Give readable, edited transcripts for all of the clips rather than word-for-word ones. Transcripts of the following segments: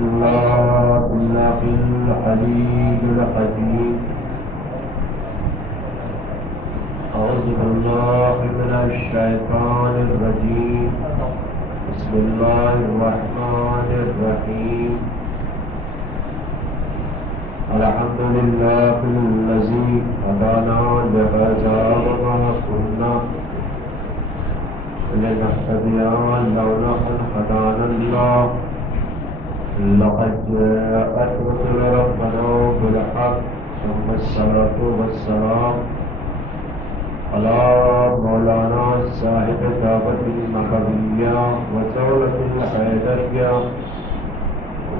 الله العلي الحكيم أعوذ بالله من الشيطان الرجيم بسم الله الرحمن الرحيم الحمد لله الذي هدانا لهذا وما كنا لنهتدي لولا أن هدانا الله لقد جاءت رسل ربنا بالحق ثم الصلاة والسلام على مولانا صاحب دعوة المحبية وزولة الحيدرية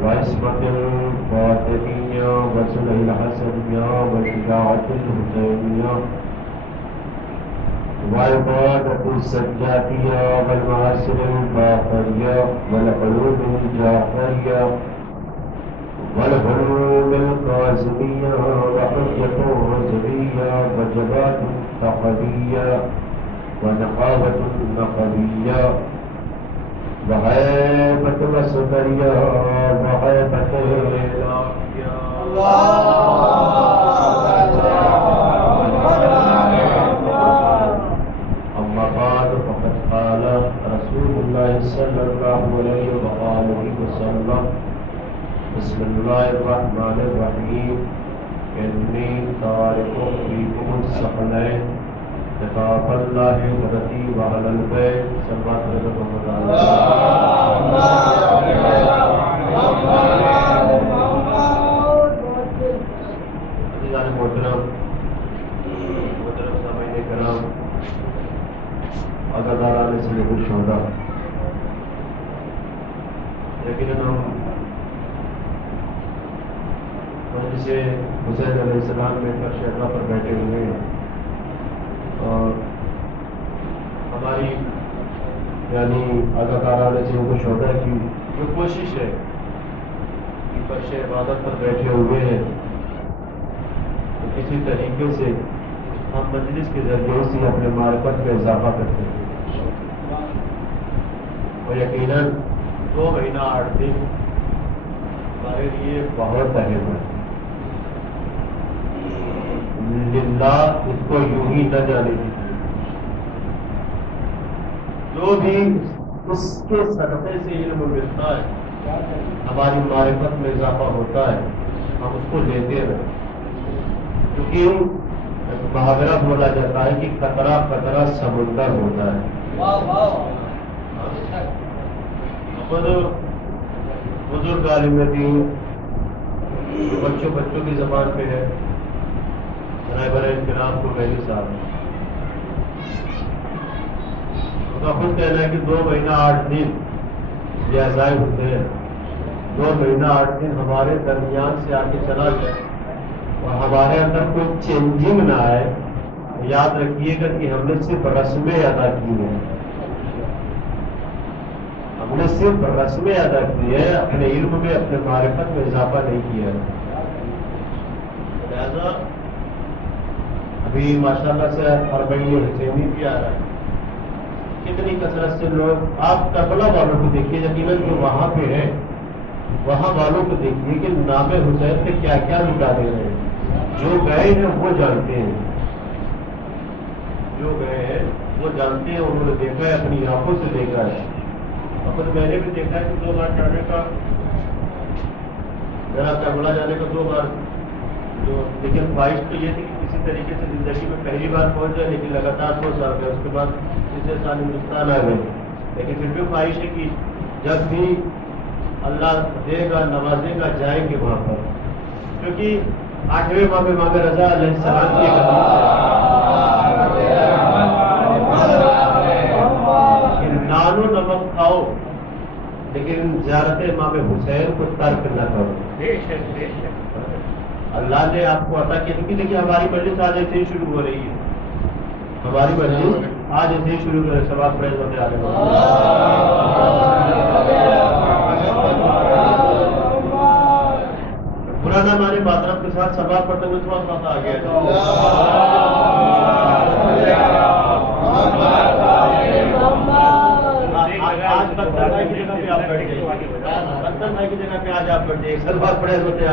وعصمة الفاطمية وسنة الحسنية وشجاعة الحسينية وعبادة السجادية والمعاصر الباقرية والعلوم الجعفرية والعلوم القاسمية وحجة الرزقية وجبات التقلية ونقابة النقبية وهيبة الأسدرية وهيبة الإلهية أما بعد فقد قال رسول الله صلى الله عليه وآله وسلم بسم الله الرحمن الرحيم إني تارك فيكم الثقلين كتاب الله ورتي وعلى البيت صلوات محمد محترم سامعین کرام عزاداران سے خوش ہونا لیکن ہم مجلس حسین علیہ السلام میں فرش اقرا پر بیٹھے ہوئے ہیں اور ہماری یعنی عزاداران سے خوش ہونا کی جو کوشش ہے کہ فرش عبادت پر بیٹھے ہوئے ہیں تو کسی طریقے سے ہم مجلس کے ذریعے سے اپنے معرفت میں اضافہ کرتے ہیں اور یقیناً 2 مہینہ 8 دن ہمارے لیے بہت اہم ہے للہ اس کو یوں ہی نہ جانے دیجیے جو بھی اس کے صدقے سے علم ملتا ہے ہماری معرفت میں اضافہ ہوتا ہے ہم اس کو لیتے رہیں کیونکہ محاورہ بولا جاتا ہے کہ قطرہ قطرہ سمندر ہوتا ہے بزرگ عالم دین بچوں کی زبان پہ ہے رہبر انقلاب کو پہلے صاحب ان کا خود کہنا ہے کہ 2 مہینہ 8 دن یہ عزائم ہوتے ہیں 2 مہینہ 8 دن ہمارے درمیان سے آگے چلا جائے اور ہمارے اندر کوئی چینجنگ نہ آئے یاد رکھیے گا کہ ہم نے صرف رسمیں ادا کی ہیں ہم نے صرف رسمیں ادا کی ہے اپنے علم میں اپنے معرفت میں اضافہ نہیں کیا ہے لہذا ابھی ماشاءاللہ سے اربعین حسینی بھی آ رہا ہے کتنی کثرت سے لوگ آپ کربلا والوں کو دیکھیے یقیناً جو وہاں پہ ہیں وہاں والوں کو دیکھیے کہ نام حسین پہ کیا کیا لٹا دے رہے ہیں جو گئے ہیں وہ جانتے ہیں جو گئے ہیں وہ جانتے ہیں انہوں نے دیکھا ہے اپنی آنکھوں سے دیکھا ہے اور میں نے بھی دیکھا ہے کہ 2 بار جانے کا میرا کربلا جانے کا 2 بار جو لیکن خواہش تو یہ تھی کہ کسی طریقے سے زندگی میں پہلی بار پہنچ جائے لیکن لگاتار 2 سال گئے اس کے بعد تیسرے سال ہندوستان آ گئے لیکن پھر بھی خواہش ہے کہ جب بھی اللہ دے گا نوازے گا جائیں گے وہاں پر کیونکہ 8ویں ماہ میں امام رضا علیہ السلام کی نان و نمک کھاؤ لیکن زیارت امام حسین کو ترک نہ کرو اللہ نے آپ کو عطا کیا کیونکہ دیکھیے ہماری مجلس آج ایسے ہی شروع ہو رہی ہے ہماری مجلس آج ایسے ہی شروع کرے سواب فیض ہوتے آ رہے پرانا ہمارے بادرف کے ساتھ سواب پڑھتے ہوئے تھوڑا سا آ گیا آج تک آپ بیٹھ جائیے رتن بھائی کی جگہ پہ آج آپ بیٹھے ایک سلوار پڑے ہوتے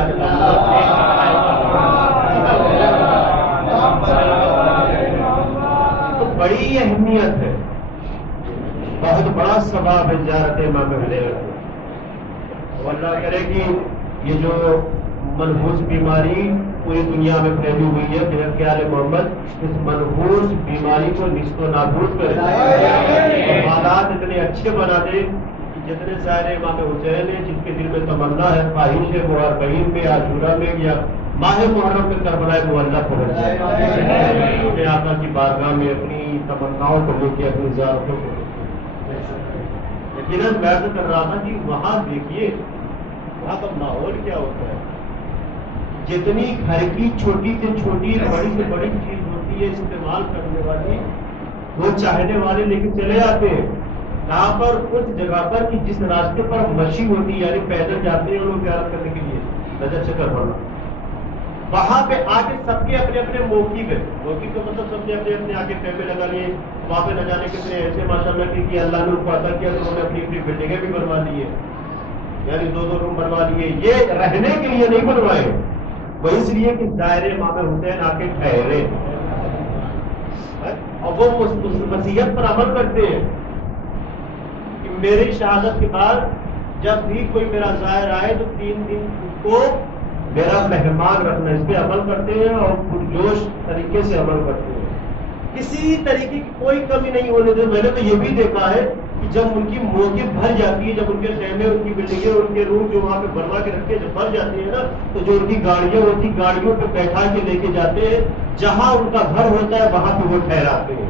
تو بڑی اہمیت ہے، بہت بڑا ثواب ہے زیارت امام حسین۔ اللہ کرے کہ یہ جو منحوس بیماری پوری دنیا میں پھیلی ہوئی ہے، میرے خیال محمد اس منحوس بیماری کو نیست و نابود کرے، حالات اتنے اچھے بنا دے کہ جتنے سارے امام حسین ہیں جن کے دل میں تمنا ہے، خواہش ہے، وہ اربعین میں، عاشورہ میں یا ماہ محرم میں کربلا کو اللہ پہنچ جائے، اپنے آقا کی بارگاہ میں اپنی تمناؤں کو لے کے اپنی زیارتوں کو۔ لیکن میں تو کر رہا تھا کہ وہاں دیکھیے وہاں کا ماحول کیا ہوتا ہے، جتنی گھر کی چھوٹی سے چھوٹی بڑی سے بڑی چیز ہوتی ہے استعمال کرنے والی، وہ چاہنے والے لے کے چلے آتے ہیں۔ یہاں پر کچھ جگہ پر کہ جس راستے پر مشی ہوتی ہے، یعنی پیدل جاتے ہیں لوگ زیارت کرنے کے لیے، نظر چکر پڑنا، وہاں پہ آگے سب کے اپنے اپنے موقف ہے، موقف کا مطلب سب نے اپنے اپنے آگے پیپے لگا لیے، وہاں پہ نہ جانے کتنے ایسے ماشاء اللہ کہ اللہ نے ان کو عطا کیا تو انہوں نے اپنی اپنی بلڈنگیں بھی بنوا لی ہے، یعنی 2 روم بنوا لیے، یہ رہنے کے لیے نہیں بنوائے، وہ اس لیے کہ دائرے امام حسین آ کے ٹھہرے اور وہ وصیت پر عمل کرتے ہیں کہ میری شہادت کے بعد جب بھی کوئی میرا زائر آئے تو 3 دن کو میرا مہمان رکھنا، اس پہ عمل کرتے ہیں اور پرجوش طریقے سے عمل کرتے ہیں، کسی طریقے کی کوئی کمی نہیں ہونے دے۔ میں نے تو یہ بھی دیکھا ہے کہ جب ان کی موقع بھر جاتی ہے، جب ان کے خیمے، ان کی بلڈنگیں، ان کے روم جو وہاں پہ بنوا کے رکھتے ہیں جب بھر جاتی ہے نا، تو جو ان کی گاڑیاں ہوتی گاڑیوں پہ بیٹھا کے لے کے جاتے ہیں، جہاں ان کا گھر ہوتا ہے وہاں پہ وہ ٹھہراتے ہیں،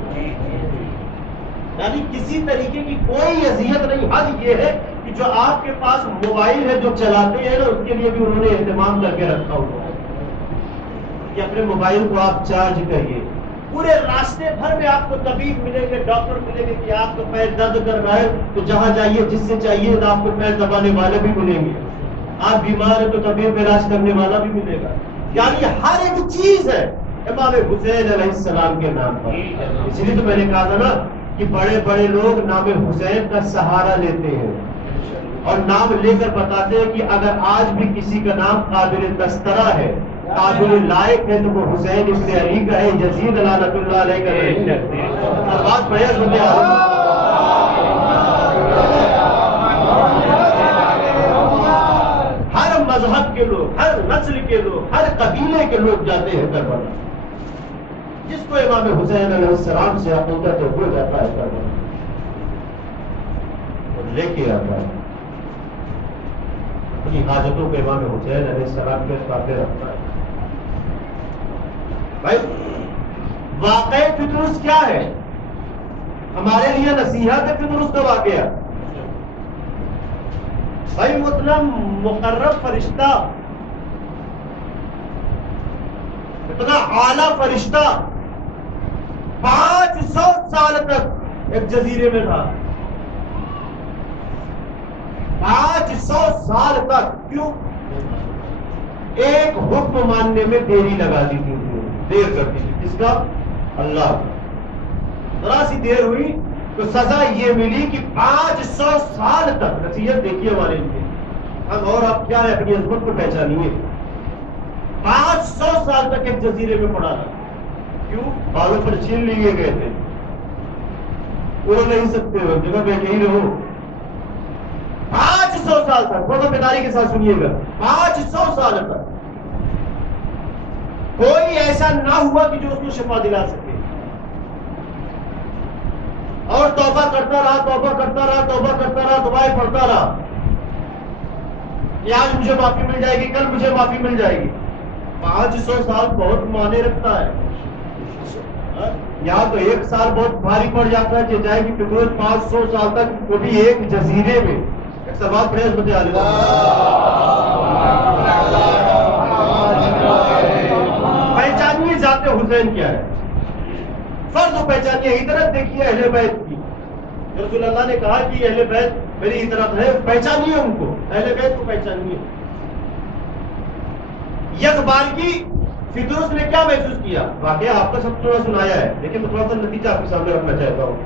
یعنی کسی طریقے کی کوئی اذیت نہیں۔ حد یہ ہے کہ جو آپ کے پاس موبائل ہے جو چلاتے ہیں نا، اس کے لیے بھی انہوں نے اہتمام کر کے رکھا ہوا ہے کہ اپنے موبائل کو آپ چارج کریے۔ پورے راستے بھر میں آپ کو طبیب ملیں گے، ڈاکٹر ملیں گے کہ آپ کا پیر درد کر رہا ہے تو جہاں جائیے جس سے چاہیے تو آپ کو پیر دبانے والے بھی ملیں گے، آپ بیمار ہیں تو طبیب علاج کرنے والا بھی ملے گا، یعنی ہر ایک چیز ہے امام حسین علیہ السلام کے نام پر۔ اسی لیے تو میں نے کہا تھا نا کہ بڑے بڑے لوگ نام حسین کا سہارا لیتے ہیں اور نام لے کر بتاتے ہیں کہ اگر آج بھی کسی کا نام قابل تذکرہ ہے، قابل لائق ہے، تو وہ حسین ابن علی کا ہے، یزید لعنت اللہ علیہ کا نہیں ہے۔ اور بات بڑے سنتے ہر مذہب کے لوگ، ہر نسل کے لوگ، ہر قبیلے کے لوگ جاتے ہیں کربلا، جس کو امام حسین علیہ السلام سے عقیدت ہو جاتا ہے کربلا اور لے کے آتا ہے اپنی حاجتوں کو امام حسین علیہ السلام کے ساتھ رکھتا ہے۔ بھائی واقع فطرس کیا ہے؟ ہمارے لیے نصیحت ہے فطرس کا واقعہ۔ بھائی مطلب مقرب فرشتہ، اتنا اعلیٰ فرشتہ 500 سال تک ایک جزیرے میں تھا، 500 سال تک۔ کیوں؟ ایک حکم ماننے میں دیری لگا دی تھی، دیر کرتی تھی، کس کا؟ اللہ کا۔ ذرا سی دیر ہوئی تو سزا یہ ملی کہ 500 سال تک۔ نصیحت دیکھیے ہمارے لیے، ہم اور آپ کیا ہے اپنی عظمت کو پہچانیے۔ 500 سال تک ایک جزیرے میں پڑا تھا۔ کیوں؟ بالوں پر چھین لیے گئے تھے، اڑ نہیں سکتے ہو، جگہ بیٹھے ہی رہو۔ 500 سال تک، بہت بیداری کے ساتھ سنیے گا، 500 سال تک کوئی ایسا نہ ہوا کہ جو اس کو شفا دلا سکے، اور توبہ کرتا رہا، توبہ کرتا رہا، توبہ کرتا رہا، دعائیں پڑھتا رہا کہ آج مجھے معافی مل جائے گی، کل مجھے معافی مل جائے گی۔ 500 سال بہت معنی رکھتا ہے۔ یہاں تو 1 سال بہت بھاری پڑ جاتا ہے کہ جائے گی فطرت 500 سال تک، وہ بھی ایک جزیرے میں۔ ایک سوال پڑھے اس بتے عالم، پہچانیے ذات حسین کیا ہے، فرض پہچانیے، اطرت دیکھیے اہل بیت کی۔ رسول اللہ نے کہا کہ اہل بیت میری اطرت ہے، پہچانیے ان کو، اہل بیت کو پہچانیے۔ یک بار کی فطرس نے کیا محسوس کیا؟ واقعہ آپ کا سب تھوڑا سنایا ہے، لیکن میں تھوڑا سا نتیجہ آپ کے سامنے رکھنا چاہتا ہوں۔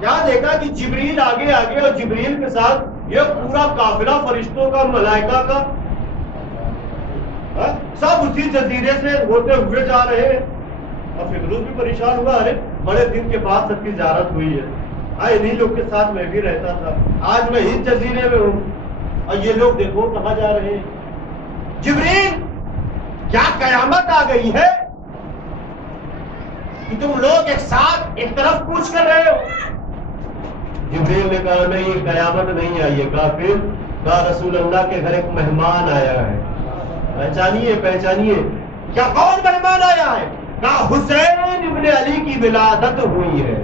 کیا دیکھا کہ جبریل آگے آگے اور جبریل کے ساتھ یہ پورا قافلہ فرشتوں کا ملائکہ کا سب اسی جزیرے سے ہوتے ہوئے جا رہے ہیں. اور فیدروس بھی پریشان ہوا, ارے بڑے دن کے بعد سب کی زیارت ہوئی ہے, انہیں لوگ کے ساتھ میں بھی رہتا تھا, آج میں اس جزیرے میں ہوں اور یہ لوگ دیکھو کہاں جا رہے ہیں. جبریل کیا قیامت آ گئی ہے کہ تم لوگ ایک ساتھ ایک طرف کوچ کر رہے ہو؟ جبریل نے کہا نہیں, قیامت نہیں آئی ہے کافر, کہا رسول اللہ کے گھر ایک مہمان آیا ہے, پہچانیے پہچانیے. کیا کون مہمان آیا ہے؟ کہا حسین ابن علی کی ولادت ہوئی ہے,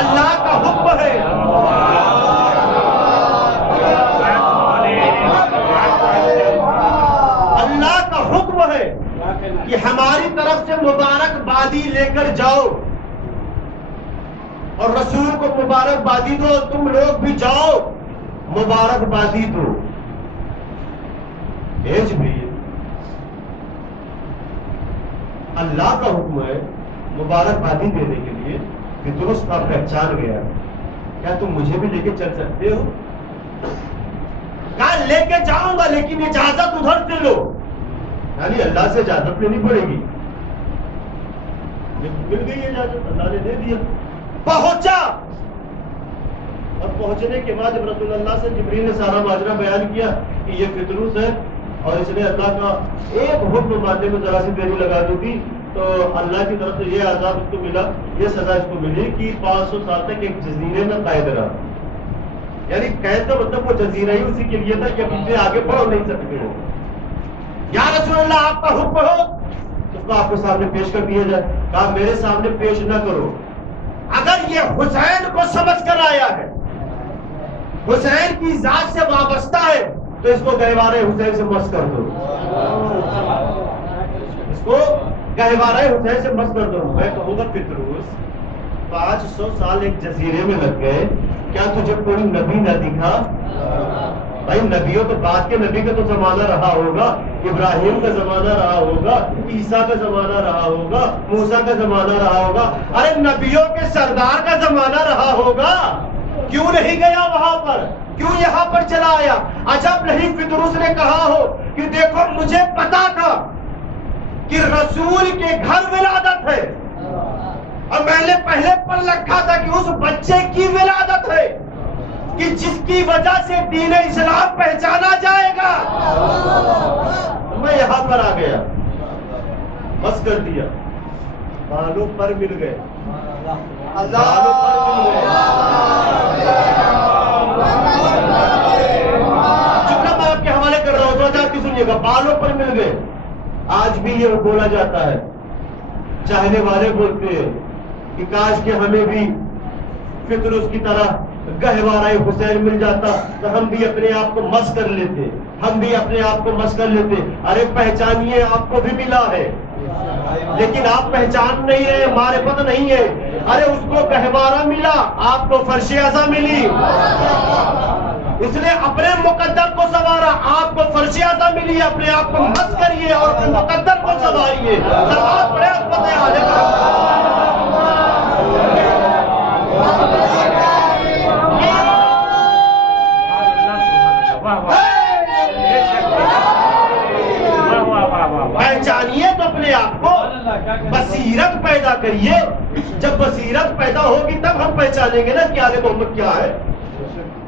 اللہ کا حکم ہے. اللہ کا حکم ہے کہ ہماری طرف سے مبارکبادی لے کر جاؤ اور رسول کو مبارکبادی دو, تم لوگ بھی جاؤ مبارکبادی دو. بھیج بھی اللہ کا حکم ہے مبارکبادی دینے کے لیے. پطرس کا پہچان گیا, کیا تم مجھے بھی لے کے چل سکتے ہو؟ کہا لے کے جاؤں گا لیکن اجازت ادھر سے لو, یعنی اللہ سے اجازت لینی پڑے گی. مل گئی اجازت, اللہ نے دے دیا. پہنچا اور پہنچنے کے بعد جب رسول اللہ سے جبریل نے سارا ماجرا بیان کیا کہ یہ پطرس ہے اور اس نے اللہ کا ایک حکم ماننے میں ذرا سی دیری لگا دی تھی, تو اللہ کی طرف سے یہ عذاب اس کو ملا, یہ سزا اس کو ملی کہ 500 سال تک ایک جزیرے میں قید رہا. یعنی قید کا مطلب وہ جزیرہ ہی اسی کے لیے تھا کہ پیچھے آگے بڑھ نہیں سکتے ہو. یا رسول اللہ آپ کا حکم ہو, اس کو آپ کے سامنے پیش کر دیا جائے. کہا میرے سامنے پیش نہ کرو, اگر یہ حسین کو سمجھ کر آیا ہے, حسین کی ذات سے وابستہ ہے, تو اس کو گہوارے حسین سے مس کر دو, اس کو گہوارے حسین سے مس کر دو. میں کہوں گا پطرس 500 سال ایک جزیرے میں لگ گئے, کیا تجھے کوئی نبی نہ دکھا؟ بھائی نبیوں تو بعد کے نبی کا تو زمانہ رہا ہوگا, ابراہیم کا زمانہ رہا ہوگا, عیسیٰ کا زمانہ رہا ہوگا, موسیٰ کا زمانہ رہا ہوگا, ارے نبیوں کے سردار کا زمانہ رہا ہوگا, کیوں نہیں گیا وہاں پر, کیوں یہاں پر چلا آیا؟ عجب نہیں پطرس نے کہا ہو کہ دیکھو مجھے پتا تھا کہ رسول کے گھر ولادت ہے, اور میں نے پہلے پڑھ رکھا تھا کہ اس بچے کی ولادت ہے کہ جس کی وجہ سے دین اسلام پہچانا جائے گا. میں یہاں پر آ گیا, بس کر دیا, بالوں پر مل گئے, بالوں پر مل گئے. جملہ میں آپ کے حوالے کر رہا ہوں, تو آپ کی سنیے گا, بالوں پر مل گئے. آج بھی یہ بولا جاتا ہے, چاہنے والے بولتے ہیں کہ کاش کہ ہمیں بھی پطرس کی طرح گہوارہ حسین مل جاتا تو ہم بھی اپنے آپ کو مس کر لیتے, ہم بھی اپنے آپ کو مس کر لیتے. ارے پہچانیے, آپ کو بھی ملا ہے لیکن آپ پہچان نہیں ہے, معرفت نہیں ہے. ارے اس کو گہوارہ ملا, آپ کو فرش اعظم ملی. اس نے اپنے مقدر کو سنوارا, آپ کو فرش اعظم ملی. اپنے آپ کو مس کریے اور اپنے مقدر کو سنواریے. سلام پڑے عظمت عالی کا. پہچانیے تو اپنے آپ کو, بصیرت پیدا کریے. جب بصیرت پیدا ہوگی تب ہم پہچانیں گے نا کہ آل محمد کیا ہے.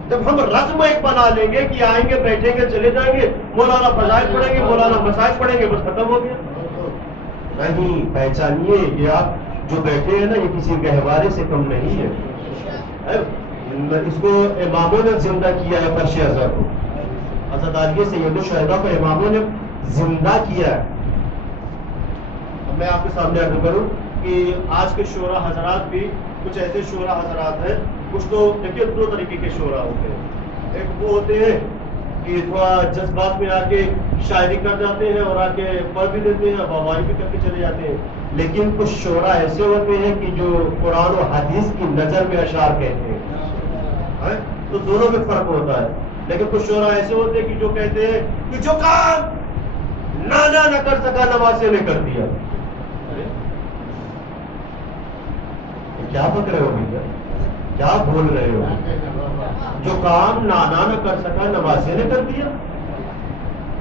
جب ہم رسم ایک بنا لیں گے کہ آئیں گے, بیٹھیں گے, چلے جائیں گے, مولانا فضائل پڑھیں گے, مولانا مسائل پڑھیں گے, بس ختم ہو گیا. نہیں, پہچانیے یہ آپ جو بیٹھے ہیں نا, یہ کسی گہوارے سے کم نہیں ہے. اس کو اماموں نے زندہ کیا ہے, فرش اعظم کو, حضرت عالیہ سید الشہداء کو اماموں نے زندہ کیا ہے. میں آپ کے سامنے عرض کروں کہ آج کے شعراء حضرات بھی کچھ ایسے شعراء حضرات ہیں, کچھ تو دیکھیے 2 طریقے کے شعراء ہوتے ہیں. ایک وہ ہوتے ہیں کہ تھوڑا جذبات میں آ کے شاعری کر جاتے ہیں اور آ کے پڑھ بھی دیتے ہیں, بواری بھی کر کے چلے جاتے ہیں. لیکن کچھ شعراء ایسے ہوتے ہیں کہ جو قرآن و حدیث کی نظر میں اشعار کہتے ہیں, تو دونوں میں فرق ہوتا ہے. لیکن کچھ شعراء ایسے ہوتے ہیں کہ جو کہتے ہیں کہ جو کام نانا نہ کر سکا نواسے نے کر دیا. کیا پک رہے ہو بھیا, کیا بول رہے ہو؟ جو کام نانا نہ کر سکا نواسے نے کر دیا.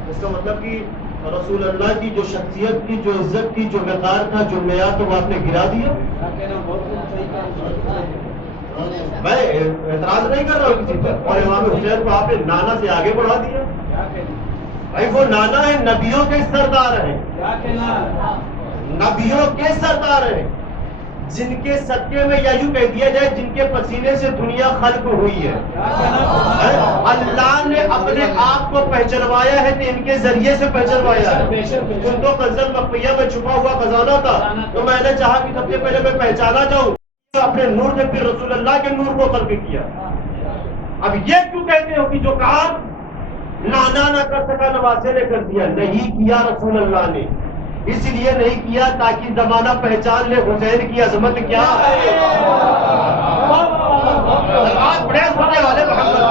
اس کا مطلب کہ رسول اللہ کی جو شخصیت کی، جو عزت کی، جو وقار تھا، جو معیار تھا، وہ آپ نے گرا دیا. میں اعتراض نہیں کر رہا ہوں کسی پر، اور امام حسین کو آپ نے نانا سے آگے بڑھا دیا. بھائی وہ نانا ہے، نبیوں کے سردار ہیں، نبیوں کے سردار ہیں، جن کے صدقے میں یا یوں کہہ دیا جائے جن کے پسینے سے دنیا خلق ہوئی ہے. اللہ نے اپنے آپ کو پہچنوایا ہے تو ان کے ذریعے سے پہچنوایا ہے. ان کو کنزل مخفیہ میں چھپا ہوا خزانہ تھا، تو میں نے چاہا کہ سب سے پہلے میں پہچانا جاؤں، اپنے نور نے پھر رسول اللہ کے نور کو خلق کیا. اب یہ کیوں کہتے ہو کہ جو کام نانا نہ کر سکا نواسے نے کر دیا؟ نہیں کیا رسول اللہ نے، اس لیے نہیں کیا تاکہ زمانہ پہچان لے حسین کی عظمت کیا ہے. آج بڑے سننے والے محمد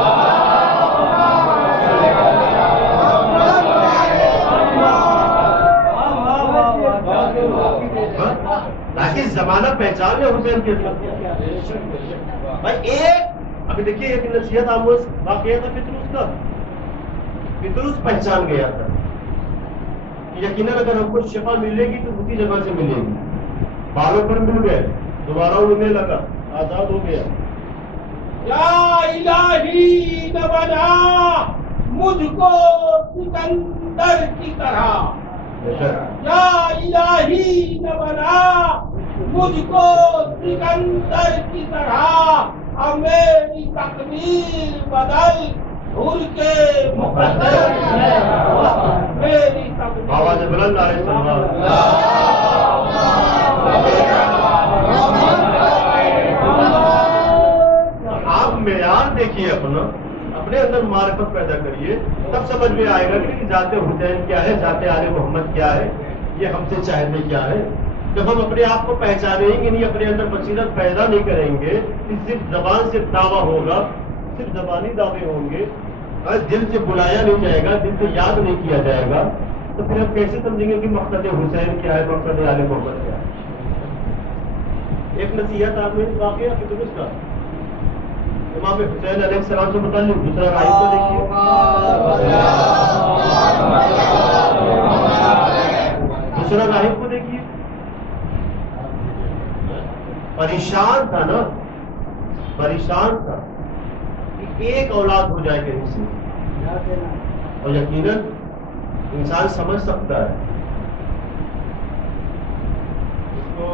تاکہ زمانہ پہچان لے حسین کی عظمت. بھائی ایک ابھی دیکھیے ایک نصیحت آموز واقعہ تھا پتروس کا. پتروس پہچان گیا تھا یقیناً اگر ہم کو شفا ملے گی تو اسی جگہ سے ملے گی. بالوں پر مل گئے، دوبارہ اڑنے لگا، آزاد ہو گیا. یا الہی نہ بنا مجھ کو سکندر کی طرح، یا الہی نہ بنا مجھ کو سکندر کی طرح، اب میری تقدیر بدل بھول کے مقدر میری تقدیر. آواز بلند آ رہی ہے. آپ معیار دیکھیے اپنے اندر معرفت پیدا کریے، تب سمجھ میں آئے گا کہ ذات حسین کیا ہے، ذات آل محمد کیا ہے، یہ ہم سے چاہتے کیا ہے. جب ہم اپنے آپ کو پہچانیں گے نہیں، اپنے اندر بصیرت پیدا نہیں کریں گے، صرف زبان سے دعویٰ ہوگا، صرف زبانی دعوے ہوں گے، دل سے بلایا نہیں جائے گا، دل سے یاد نہیں کیا جائے گا، تو پھر ہم کیسے سمجھیں گے کہ مقصد حسین کیا ہے، مقصد آل محمد کیا ہے. ایک نصیحت آپ نے واقعہ پتروس کا امام حسین علیہ السلام سے متعلق. دوسرا راہب کو دیکھیے، دوسرا راہب کو دیکھیے، پریشان تھا نا، پریشان تھا کہ ایک اولاد ہو جائے کہیں سے. اور یقیناً انسان سمجھ سکتا ہے، اس کو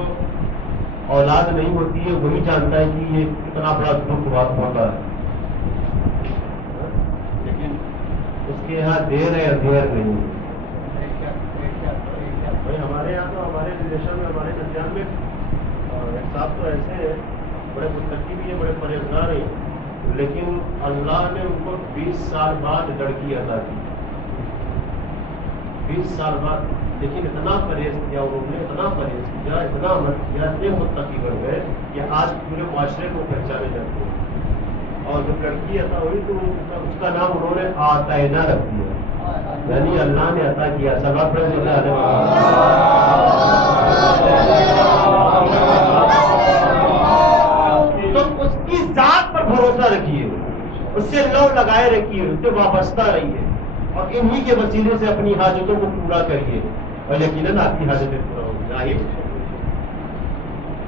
اولاد نہیں ہوتی ہے وہی جانتا ہے کہ یہ کتنا بڑا دکھ ہوتا ہے. لیکن اس کے یہاں دیر ہے دیر نہیں. بھائی ہمارے یہاں تو ہمارے ریلیشن میں، ہمارے درمیان میں ایک صاحب تو ایسے ہیں، بڑے متقی بھی ہیں، بڑے پرہیزگار ہیں، لیکن اللہ نے ان کو 20 سال بعد لڑکی عطا کی. 20 سال بعد، لیکن اتنا پرہیز کیا انہوں نے، اتنا پرہیز کیا، اتنا عمل کیا، اتنے متقی بن گئے کہ آج پورے معاشرے کو پہچانے جاتے ہیں. اور جب لڑکی عطا ہوئی تو اس کا نام انہوں نے آتینہ رکھ دیا، یعنی اللہ نے عطا کیا. سبب تو اس کی ذات پر بھروسہ رکھیے، اس سے لو لگائے رکھیے، اس سے وابستہ رہیے، اور انہی کے وسیلے سے اپنی حاجتوں کو پورا کریے، اور یقیناً آپ کی حاجتیں پورا ہوں گی. آئیے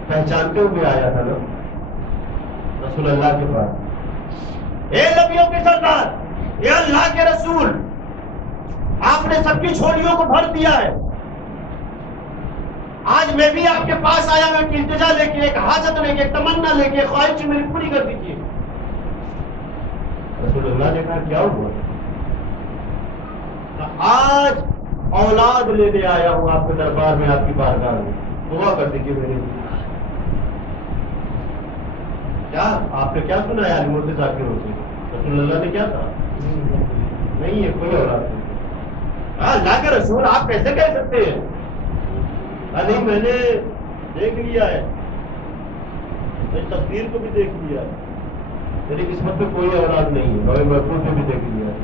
پہچانتے ہوئے آیا تھا نا رسول اللہ کے پاس. اے نبیوں کے سردار، اے اللہ کے رسول، آپ نے سب کی جھولیوں کو بھر دیا ہے، آج میں بھی آپ کے پاس آیا ہوں ایک التجا لے کے، ایک حاجت لے کے، ایک تمنا لے کے، خواہش میری پوری کر دیجیے. رسول اللہ نے کہا کیا ہوا؟ آج اولاد لینے آیا ہوں آپ کے دربار میں، آپ کی بارگاہ میں، دعا کر دیجیے میرے لیے. کیا آپ نے کیا سنا ہے عالموں سے ذاکروں سے؟ رسول اللہ نے کیا کہا؟ نہیں ہے کوئی اولاد نہیں. اللہ کے رسول آپ کیسے کہہ سکتے ہیں؟ نہیں میں نے دیکھ لیا ہے، میں تقدیر کو بھی دیکھ لیا ہے، میری قسمت میں کوئی اولاد نہیں ہے، اور محفوظ کو بھی دیکھ لیا ہے.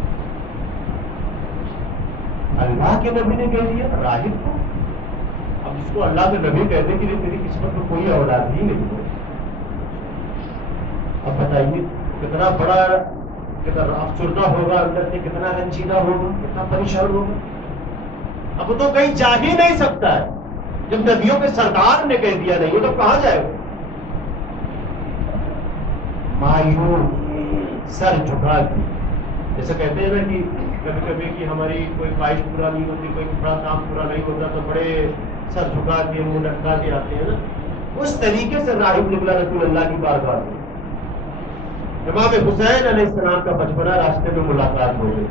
اللہ کے نبی نے کہہ دیا راہب کو. اب جس کو اللہ کے نبی کہتے کہ تیری قسمت میں کوئی اولاد ہی نہیں ہے، اب بتائیے کتنا بڑا، کتنا افسردہ ہوگا اندر سے، کتنا رنجیدہ ہوگا، کتنا پریشان ہوگا. اب تو کہیں جا ہی نہیں سکتا ہے. جب نبیوں کے سردار نے کہہ دیا نہیں تو کہاں جائے گا؟ مایوس سر جھکا کے، جیسے کہتے ہیں نا کہ کبھی کبھی کہ ہماری کوئی خواہش پورا نہیں ہوتی، کوئی بڑا کام پورا نہیں ہوتا تو بڑے سر جھکا کے منہ لٹکا کے آتے ہیں نا، اس طریقے سے راہب نکلا رسول اللہ کی بارگاہ سے. امام حسین علیہ السلام کا بچپنا راستے میں ملاقات ہو گئی.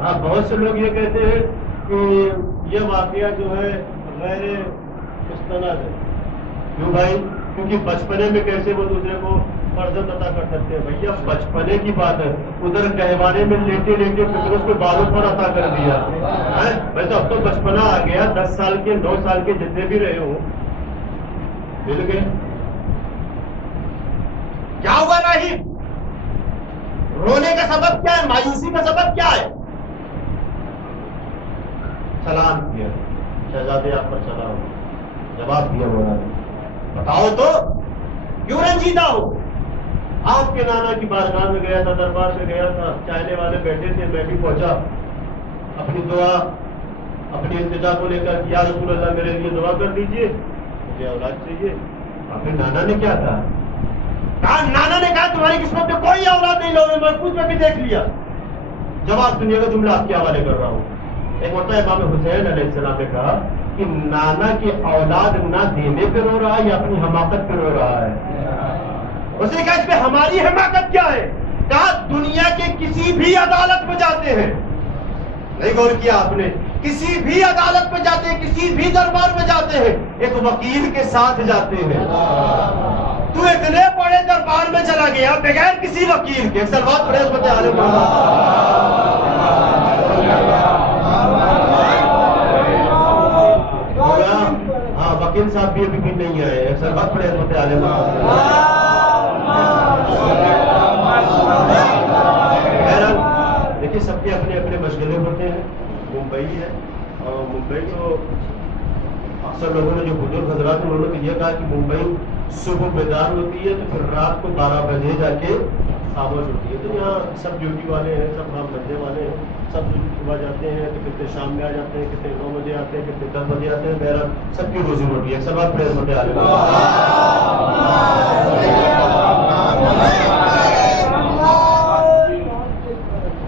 ہاں بہت سے لوگ یہ کہتے ہیں کہ یہ واقعہ جو ہے غیر مستند ہے. کیوں بھائی؟ کیونکہ بچپنے میں کیسے وہ دوسرے کو فرزند عطا کر سکتے ہیں؟ بھیا بچپنے کی بات ہے، ادھر کہوانے میں لیٹے لیٹے فطرت کو بالوں پر عطا کر دیا. ویسے اب تو بچپنا آ گیا، 10 سال کے 9 سال کے جتنے بھی رہے ہوں مل گئے. کیا ہوا راہب؟ رونے کا سبب کیا ہے؟ مایوسی کا سبب کیا ہے؟ سلام کیا، شہزادے آپ پر سلام. جواب دیا مولانا، بتاؤ تو کیوں رنجیدہ ہو؟ آپ کے نانا کی بارگاہ میں گیا تھا، دربار میں گیا تھا، چاہنے والے بیٹھے تھے، میں بھی پہنچا. اپنی دعا اپنی التجا کو لے کر، یا رسول اللہ میرے لیے دعا کر دیجئے، مجھے اولاد چاہیے. آپ نانا نے کیا کہا؟ نانا نے کہا تمہاری قسمت میں کوئی اولاد نہیں، لوگوں میں محفوظ میں بھی دیکھ لیا. جواب سنیے گا، جملہ آپ کے حوالے کر رہا ہوں. ایک مرتبہ امام حسین علیہ السلام نے کہا کہ نانا کی اولاد نہ دینے پہ رو رہا ہے یا اپنی حماقت پہ رو رہا ہے؟ اس نے کہا اس پہ ہماری حماقت کیا ہے؟ کہا دنیا کے کسی بھی عدالت میں جاتے ہیں، نہیں غور کیا آپ نے؟ کسی بھی عدالت میں جاتے ہیں، کسی بھی دربار میں جاتے ہیں، ایک وکیل کے ساتھ جاتے ہیں. تو اتنے بڑے دربار میں چلا گیا بغیر کسی وکیل کے. سلوات پڑھے عظمت عالم ہاں وکیل صاحب بھی ابھی بھی نہیں آئے. سلوات پڑھے عظمت عالم. دیکھیے سب کے اپنے اپنے مشغلے ہوتے ہیں. ممبئی ہے اور ممبئی تو اکثر لوگوں نے جو بزرگ حضرات ہیں انہوں نے یہ کہا کہ ممبئی صبح بیدار ہوتی ہے تو پھر رات کو 12 بجے جا کے خاموش ہوتی ہے. تو یہاں سب ڈیوٹی والے ہیں، سب کام دھندے والے ہیں، سب صبح جاتے ہیں تو کتنے شام میں آ جاتے ہیں، کتنے 9 بجے آتے ہیں، کتنے 10 بجے آتے ہیں. بہرحال سب کی روزی روٹی ہے. سب آپ پریز ہوتے آ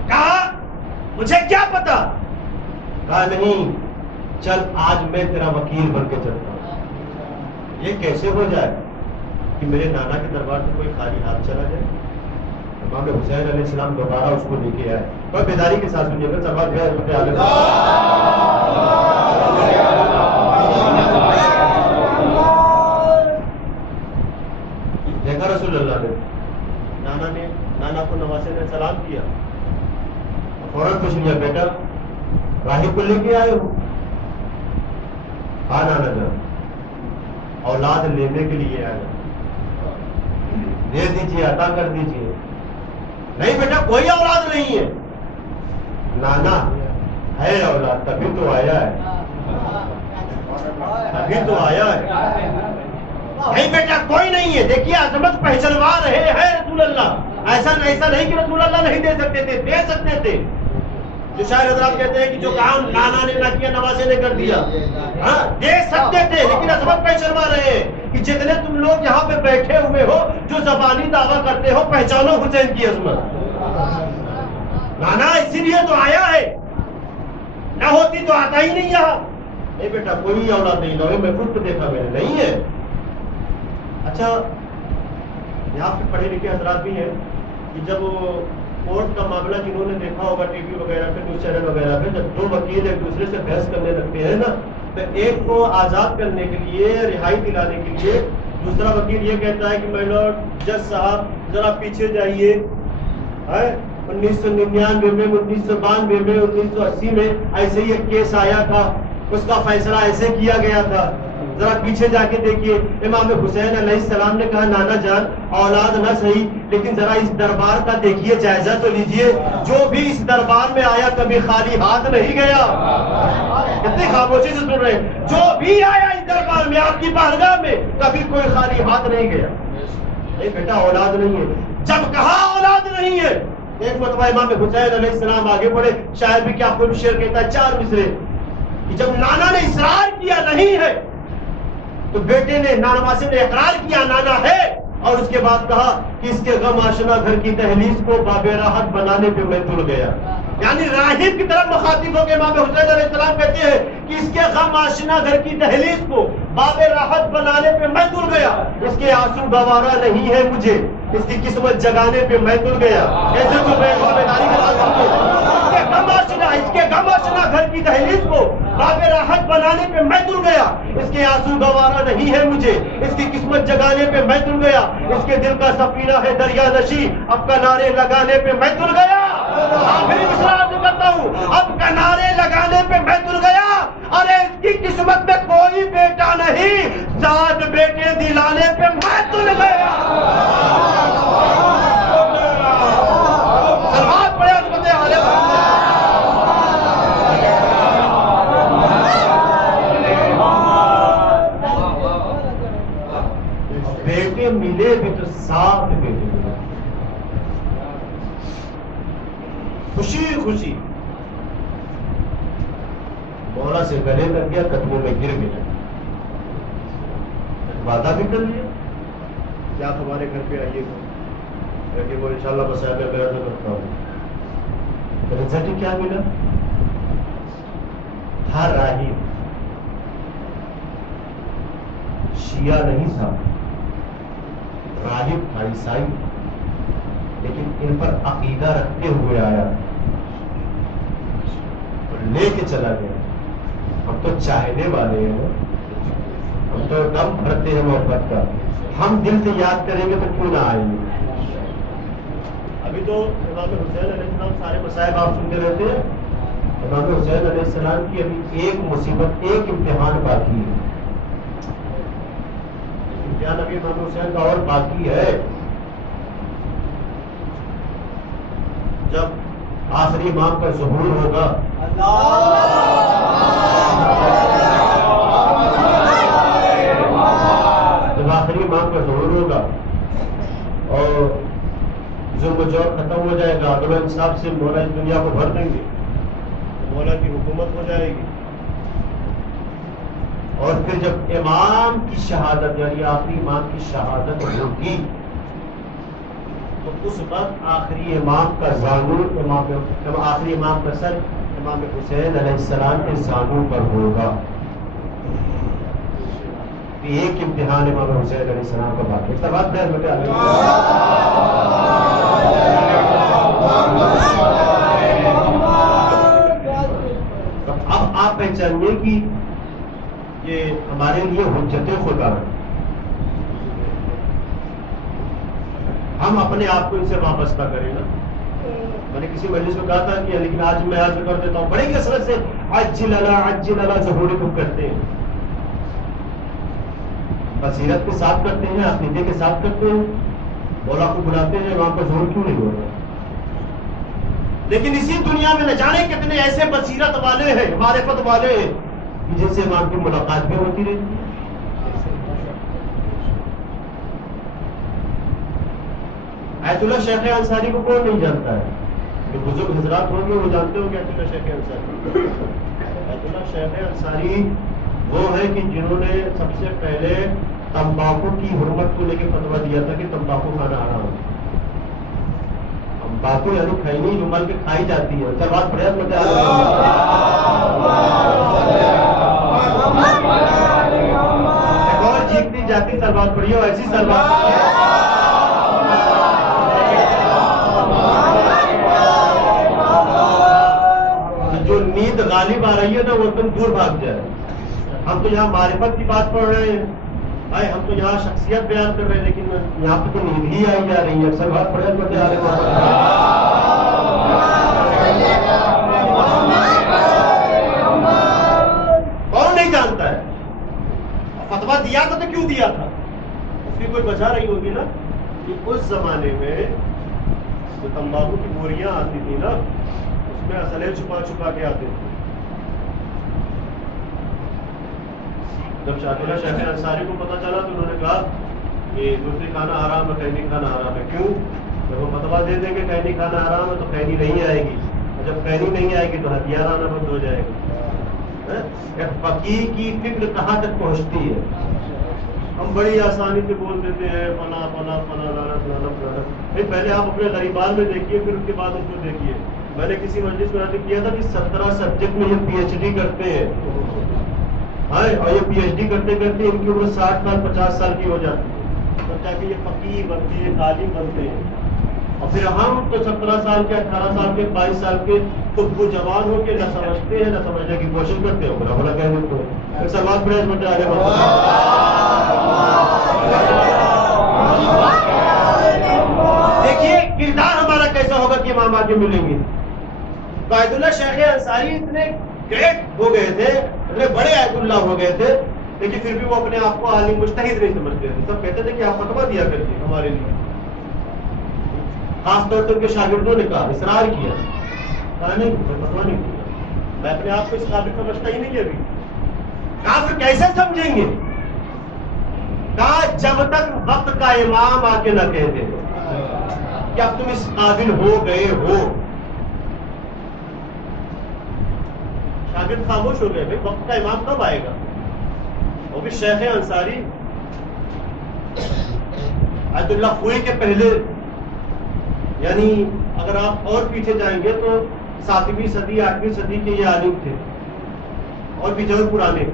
کہا مجھے کیا پتا؟ کہا نہیں، چل آج میں تیرا وکیل بن کے چلتا ہوں. یہ کیسے ہو جائے کہ میرے نانا کے دربار سے کوئی خالی ہاتھ چلا جائے؟ امام حسین علیہ السلام دوبارہ اس کو لے کے آئے. کوئی بیداری کے ساتھ سنیے گا. سوال جو ہے دیکھا رسول اللہ نے نانا کو نواسے نے سلام کیا، فوراً پوچھ لیا بیٹا راہب کو لے کے آئے ہو؟ ہاں نانا جان، اولاد لینے کے لیے آئے، دے دیجیے، عطا کر دیجیے. نہیں بیٹا کوئی اولاد نہیں ہے. نانا ہے اولاد، تبھی تو آیا ہے، تبھی تو آیا ہے. نہیں بیٹا کوئی نہیں ہے. دیکھیے عظمت پہچنوا رہے ہیں رسول اللہ. ایسا نہیں کہ رسول اللہ نہیں دے سکتے تھے، دے سکتے تھے. جو شاعر حضرات کہتے ہیں کہ جو کام نانا نے نہ کیا نواسے نے کر دیا، ہاں دے سکتے تھے، لیکن عظمت پہچنوا رہے ہیں کہ جتنے تم لوگ یہاں پہ بیٹھے ہوئے ہو جو زبانی دعویٰ کرتے ہو، پہچانو حسین کی عظمت. نانا اسی لیے تو آیا ہے، نہ ہوتی تو آتا ہی نہیں یہاں. نہیں بیٹا کوئی اولاد نہیں، لوگ محفوظ کو دیکھا میں نے نہیں ہے. اچھا یہاں پہ پڑھے لکھے حضرات بھی ہیں کہ جب کورٹ کا معاملہ جنہوں نے دیکھا ہوگا ٹی وی وغیرہ پہ، نیوز چینل وغیرہ پہ، جب دو وکیل ایک دوسرے سے بحث کرنے لگتے ہیں نا، تو ایک کو آزاد کرنے کے لیے، رہائی دلانے کے لیے دوسرا وکیل یہ کہتا ہے کہ مائی لارڈ جج صاحب ذرا پیچھے جائیے. 1999 میں، 1992 میں، 1980 میں ایسے ہی ایک کیس آیا تھا، اس کا فیصلہ ایسے کیا گیا تھا. ذرا پیچھے جا کے دیکھیے، امام حسین علیہ السلام نے کہا نانا جان اولاد نہ صحیح، لیکن ذرا اس دربار کا دیکھیے، جائزہ تو لیجیے، جو بھی اس دربار میں آیا کبھی خالی ہاتھ نہیں گیا۔ کتنی خاموشی سے سن رہے ہیں، جو بھی آیا اس دربار میں آپ کی بارگاہ میں کبھی کوئی خالی ہاتھ نہیں گیا۔ نہیں بیٹا اولاد نہیں ہے، جب کہا اولاد نہیں ہے، ایک مرتبہ امام حسین علیہ السلام آگے بڑھے، شاید بھی کیا کوئی شعر کہتا ہے 4 مصرے، کہ جب نانا نے اصرار کیا نہیں ہے تو بیٹے نے نانواسے نے اقرار کیا نانا ہے، اور اس کے بعد کہا کہ اس کے غم آشنا گھر کی دہلیز کو باب راحت بنانے پہ میں تل گیا۔ یعنی راہب کی طرف مخاطب ہو کے امام حسین علیہ السلام کہتے ہیں کہ اس کے غم آشنا گھر کی دہلیز کو باب راحت بنانے پہ میں تل گیا، اس کے آنسو گوارا نہیں ہے مجھے، اس کی قسمت جگانے پہ میں تل گیا۔ ایسے تو بیداری کے ساتھ اس کے غم آشنا گھر کی دہلیز کو باب راحت بنانے پہ میں تل گیا، اس کے آنسو گوارا نہیں ہے مجھے، اس کی قسمت جگانے پہ میں تل گیا، اس کے دل کا سفینہ ہے دریا نشی، اب کنارے لگانے پہ میں تل گیا۔ آخری مصرع کرتا ہوں، اب کنارے لگانے پہ میں تل گیا، ارے اس کی قسمت میں کوئی بیٹا نہیں، 7 بیٹے دلانے پہ میں تل گیا۔ سلوات پڑھے عظمت عالی بیٹے ملے بھی تو 7 بیٹے ملے، خوشی خوشی مولا سے گلے لگ گیا، قدموں میں گر گیا، وعدہ بھی کر لیا کہ آپ ہمارے گھر پہ آئیے گا، کہ وہ انشاءاللہ مسائل میں بیعت کرتا ہوں۔ رزلٹ کیا ملا؟ ہر راہی شیعہ نہیں تھا، راہب تھا، عیسائی، لیکن ان پر عقیدہ رکھتے ہوئے آیا اور لے کے چلا گیا۔ ہم تو چاہنے والے ہیں، ہم تو دم بھرتے ہیں محبت کا، ہم دل سے یاد کریں گے تو کیوں نہ آئیں گے۔ ابھی تو امام حسین علیہ السلام سارے مصائب آپ سنتے رہتے ہیں، امام حسین علیہ السلام کی ابھی ایک مصیبت، ایک امتحان باقی ہے، امتحان ابھی امام حسین کا اور باقی ہے۔ جب آخری امام کا ظہور ہوگا، جب آخری امام کا ظہور ہوگا اور ظلم و جور ختم ہو جائے گا، عدل و انصاف سے مولا اس دنیا کو بھر دیں گے، مولا کی حکومت ہو جائے گی، اور پھر جب امام کی شہادت یعنی آخری امام کی شہادت ہوگی تو اس وقت آخری امام کا زانو آخری امام کا سر امام حسین علیہ السلام کے زانو پر ہوگا۔ ایک امتحان امام حسین علیہ السلام کا باقی ہے۔ بات ہے بیٹا، اب آپ پہچانیے کہ یہ ہمارے لیے حجت خدا ہے، ہم اپنے آپ کو ان سے وابستہ کریں نا۔ میں نے کسی مجلس میں کہا تھا کہ لیکن آج میں عرض کر دیتا ہوں، بڑے کثرت سے عجل لنا ظہور کو کرتے ہیں، بصیرت کے ساتھ کرتے ہیں، عقیدے کے ساتھ کرتے ہیں، مولا کو بلاتے ہیں، وہاں پر ظہور کیوں نہیں ہو رہا؟ لیکن اسی دنیا میں نہ جانے کتنے ایسے بصیرت والے ہیں، معرفت والے ہیں کہ جن سے امام کی ملاقات بھی ہوتی رہتی ہے۔ آیت اللہ شیخ انصاری کو کون نہیں جانتا ہے؟ جو بزرگ حضرات ہوں گے وہ جانتے ہوں گے آیت اللہ شیخ انصاری۔ آیت اللہ شیخ انصاری وہ ہے کہ جنہوں نے سب سے پہلے تمباکو کی حرمت کو لے کے فتویٰ دیا تھا کہ تمباکو کھانا حرام ہے۔ تمباکو یعنی کھینی جو مل کے کھائی جاتی ہے، چل بات پڑھے مجھے ایک اور جیتتی جاتی سلوات پڑھی ہو، ایسی سلوات جو نیند غالب آ رہی ہے نا وہ تم دور بھاگ جائے۔ ہم تو یہاں معرفت کی بات پڑھ رہے ہیں بھائی، ہم تو یہاں شخصیت بیان کر رہے ہیں، لیکن یہاں پہ تو نیند ہی آئی جا رہی ہے۔ اکثر بات پڑھے تو کون نہیں جانتا ہے؟ فتوا دیا تھا تو کیوں دیا تھا؟ اس کی کوئی وجہ رہی ہوگی نا کہ اس زمانے میں جو تمباکو کی بوریاں آتی تھی نا اس میں اسلحے چھپا چھپا کے آتے تھے. جب شاکرہ شیخ انصاری کو پتہ چلا تو انہوں نے کہا کہ دوسری کھانا حرام ہے, قینی کھانا حرام ہے. کیوں؟ جب وہ فتوا دے دیں گے قینی کھانا حرام ہے تو قینی نہیں آئے گی, اور جب قینی نہیں آئے گی تو ہتھیار آنا بند ہو جائے گا. فقیہ کی فکر کہاں تک پہنچتی ہے؟ ہم بڑی آسانی سے بول دیتے ہیں فلاں فلاں فلاں فلاں فلاں فلاں. پہلے آپ اپنے غریبان میں دیکھیے, پھر اس کے بعد ان کو دیکھیے. میں نے کسی مجلس میں عرض کیا تھا کہ 17 سبجیکٹ میں یہ پی ایچ ڈی کرتے ہیں, اور یہ پی ایچ ڈی کرتے کرتے ان کی عمر 60 سال 50 سال کی ہو جاتی ہے, تب جا کے یہ فقیہ بنتے ہیں, عالم بنتے ہیں. اور پھر ہم تو 17 سال کے 18 سال کے 22 سال کے خود کو جوان ہو کے نہ سمجھتے ہیں نہ سمجھنے کی کوشش کرتے ہیں, برا بھلا کہہ دیتے ہیں. ایک سوال پڑے اس بچے آگے دیکھیے کردار ہمارا کیسا ہوگا کہ ہم آگے ملیں گے. قائد اللہ شیخ انصاری اتنے گریٹ ہو گئے تھے, اتنے بڑے آیت اللہ ہو گئے تھے, لیکن پھر بھی وہ اپنے آپ کو عالم مجتہد نہیں سمجھتے تھے. سب کہتے تھے کہ آپ فتوا دیا کرتے ہمارے لیے. خاص طور پر ان کے شاگردوں نے کہا, اصرار کیا, کہا نہیں میں فتوا نہیں دیا, میں اپنے آپ کو اس قابل سمجھتا ہی نہیں ابھی. کہا پھر کیسے سمجھیں گے؟ کہا جب تک وقت کا امام آ کے نہ کہہ دے کہ اب تم اس قابل ہو گئے ہو. شاگرد خاموش ہو گئے, بھائی وقت کا امام کب آئے گا؟ وہ بھی شیخ انصاری آیت اللہ خوئی کے پہلے, یعنی اگر آپ اور پیچھے جائیں گے تو 7ویں صدی 8ویں صدی کے یہ عالم تھے, اور بھی جو پرانے.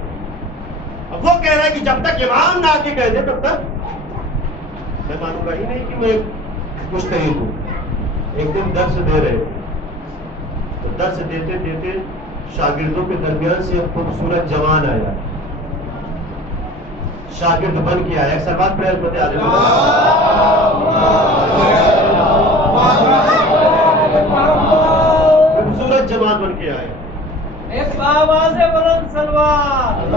اب وہ کہہ رہا ہے کہ جب تک امام نہ آ کے کہہ دے تب تک میں مانوں گا ہی نہیں کہ میں مجتہد ہوں. ایک دن درس دے رہے تو درس دیتے دیتے شاگردوں کے درمیان سے ایک خوبصورت جوان آیا, شاگرد بن کے آیا. ایک سوال پڑے بتے آگے خوبصورت جوان بن کے آیا. ایک آواز بلند سلوات.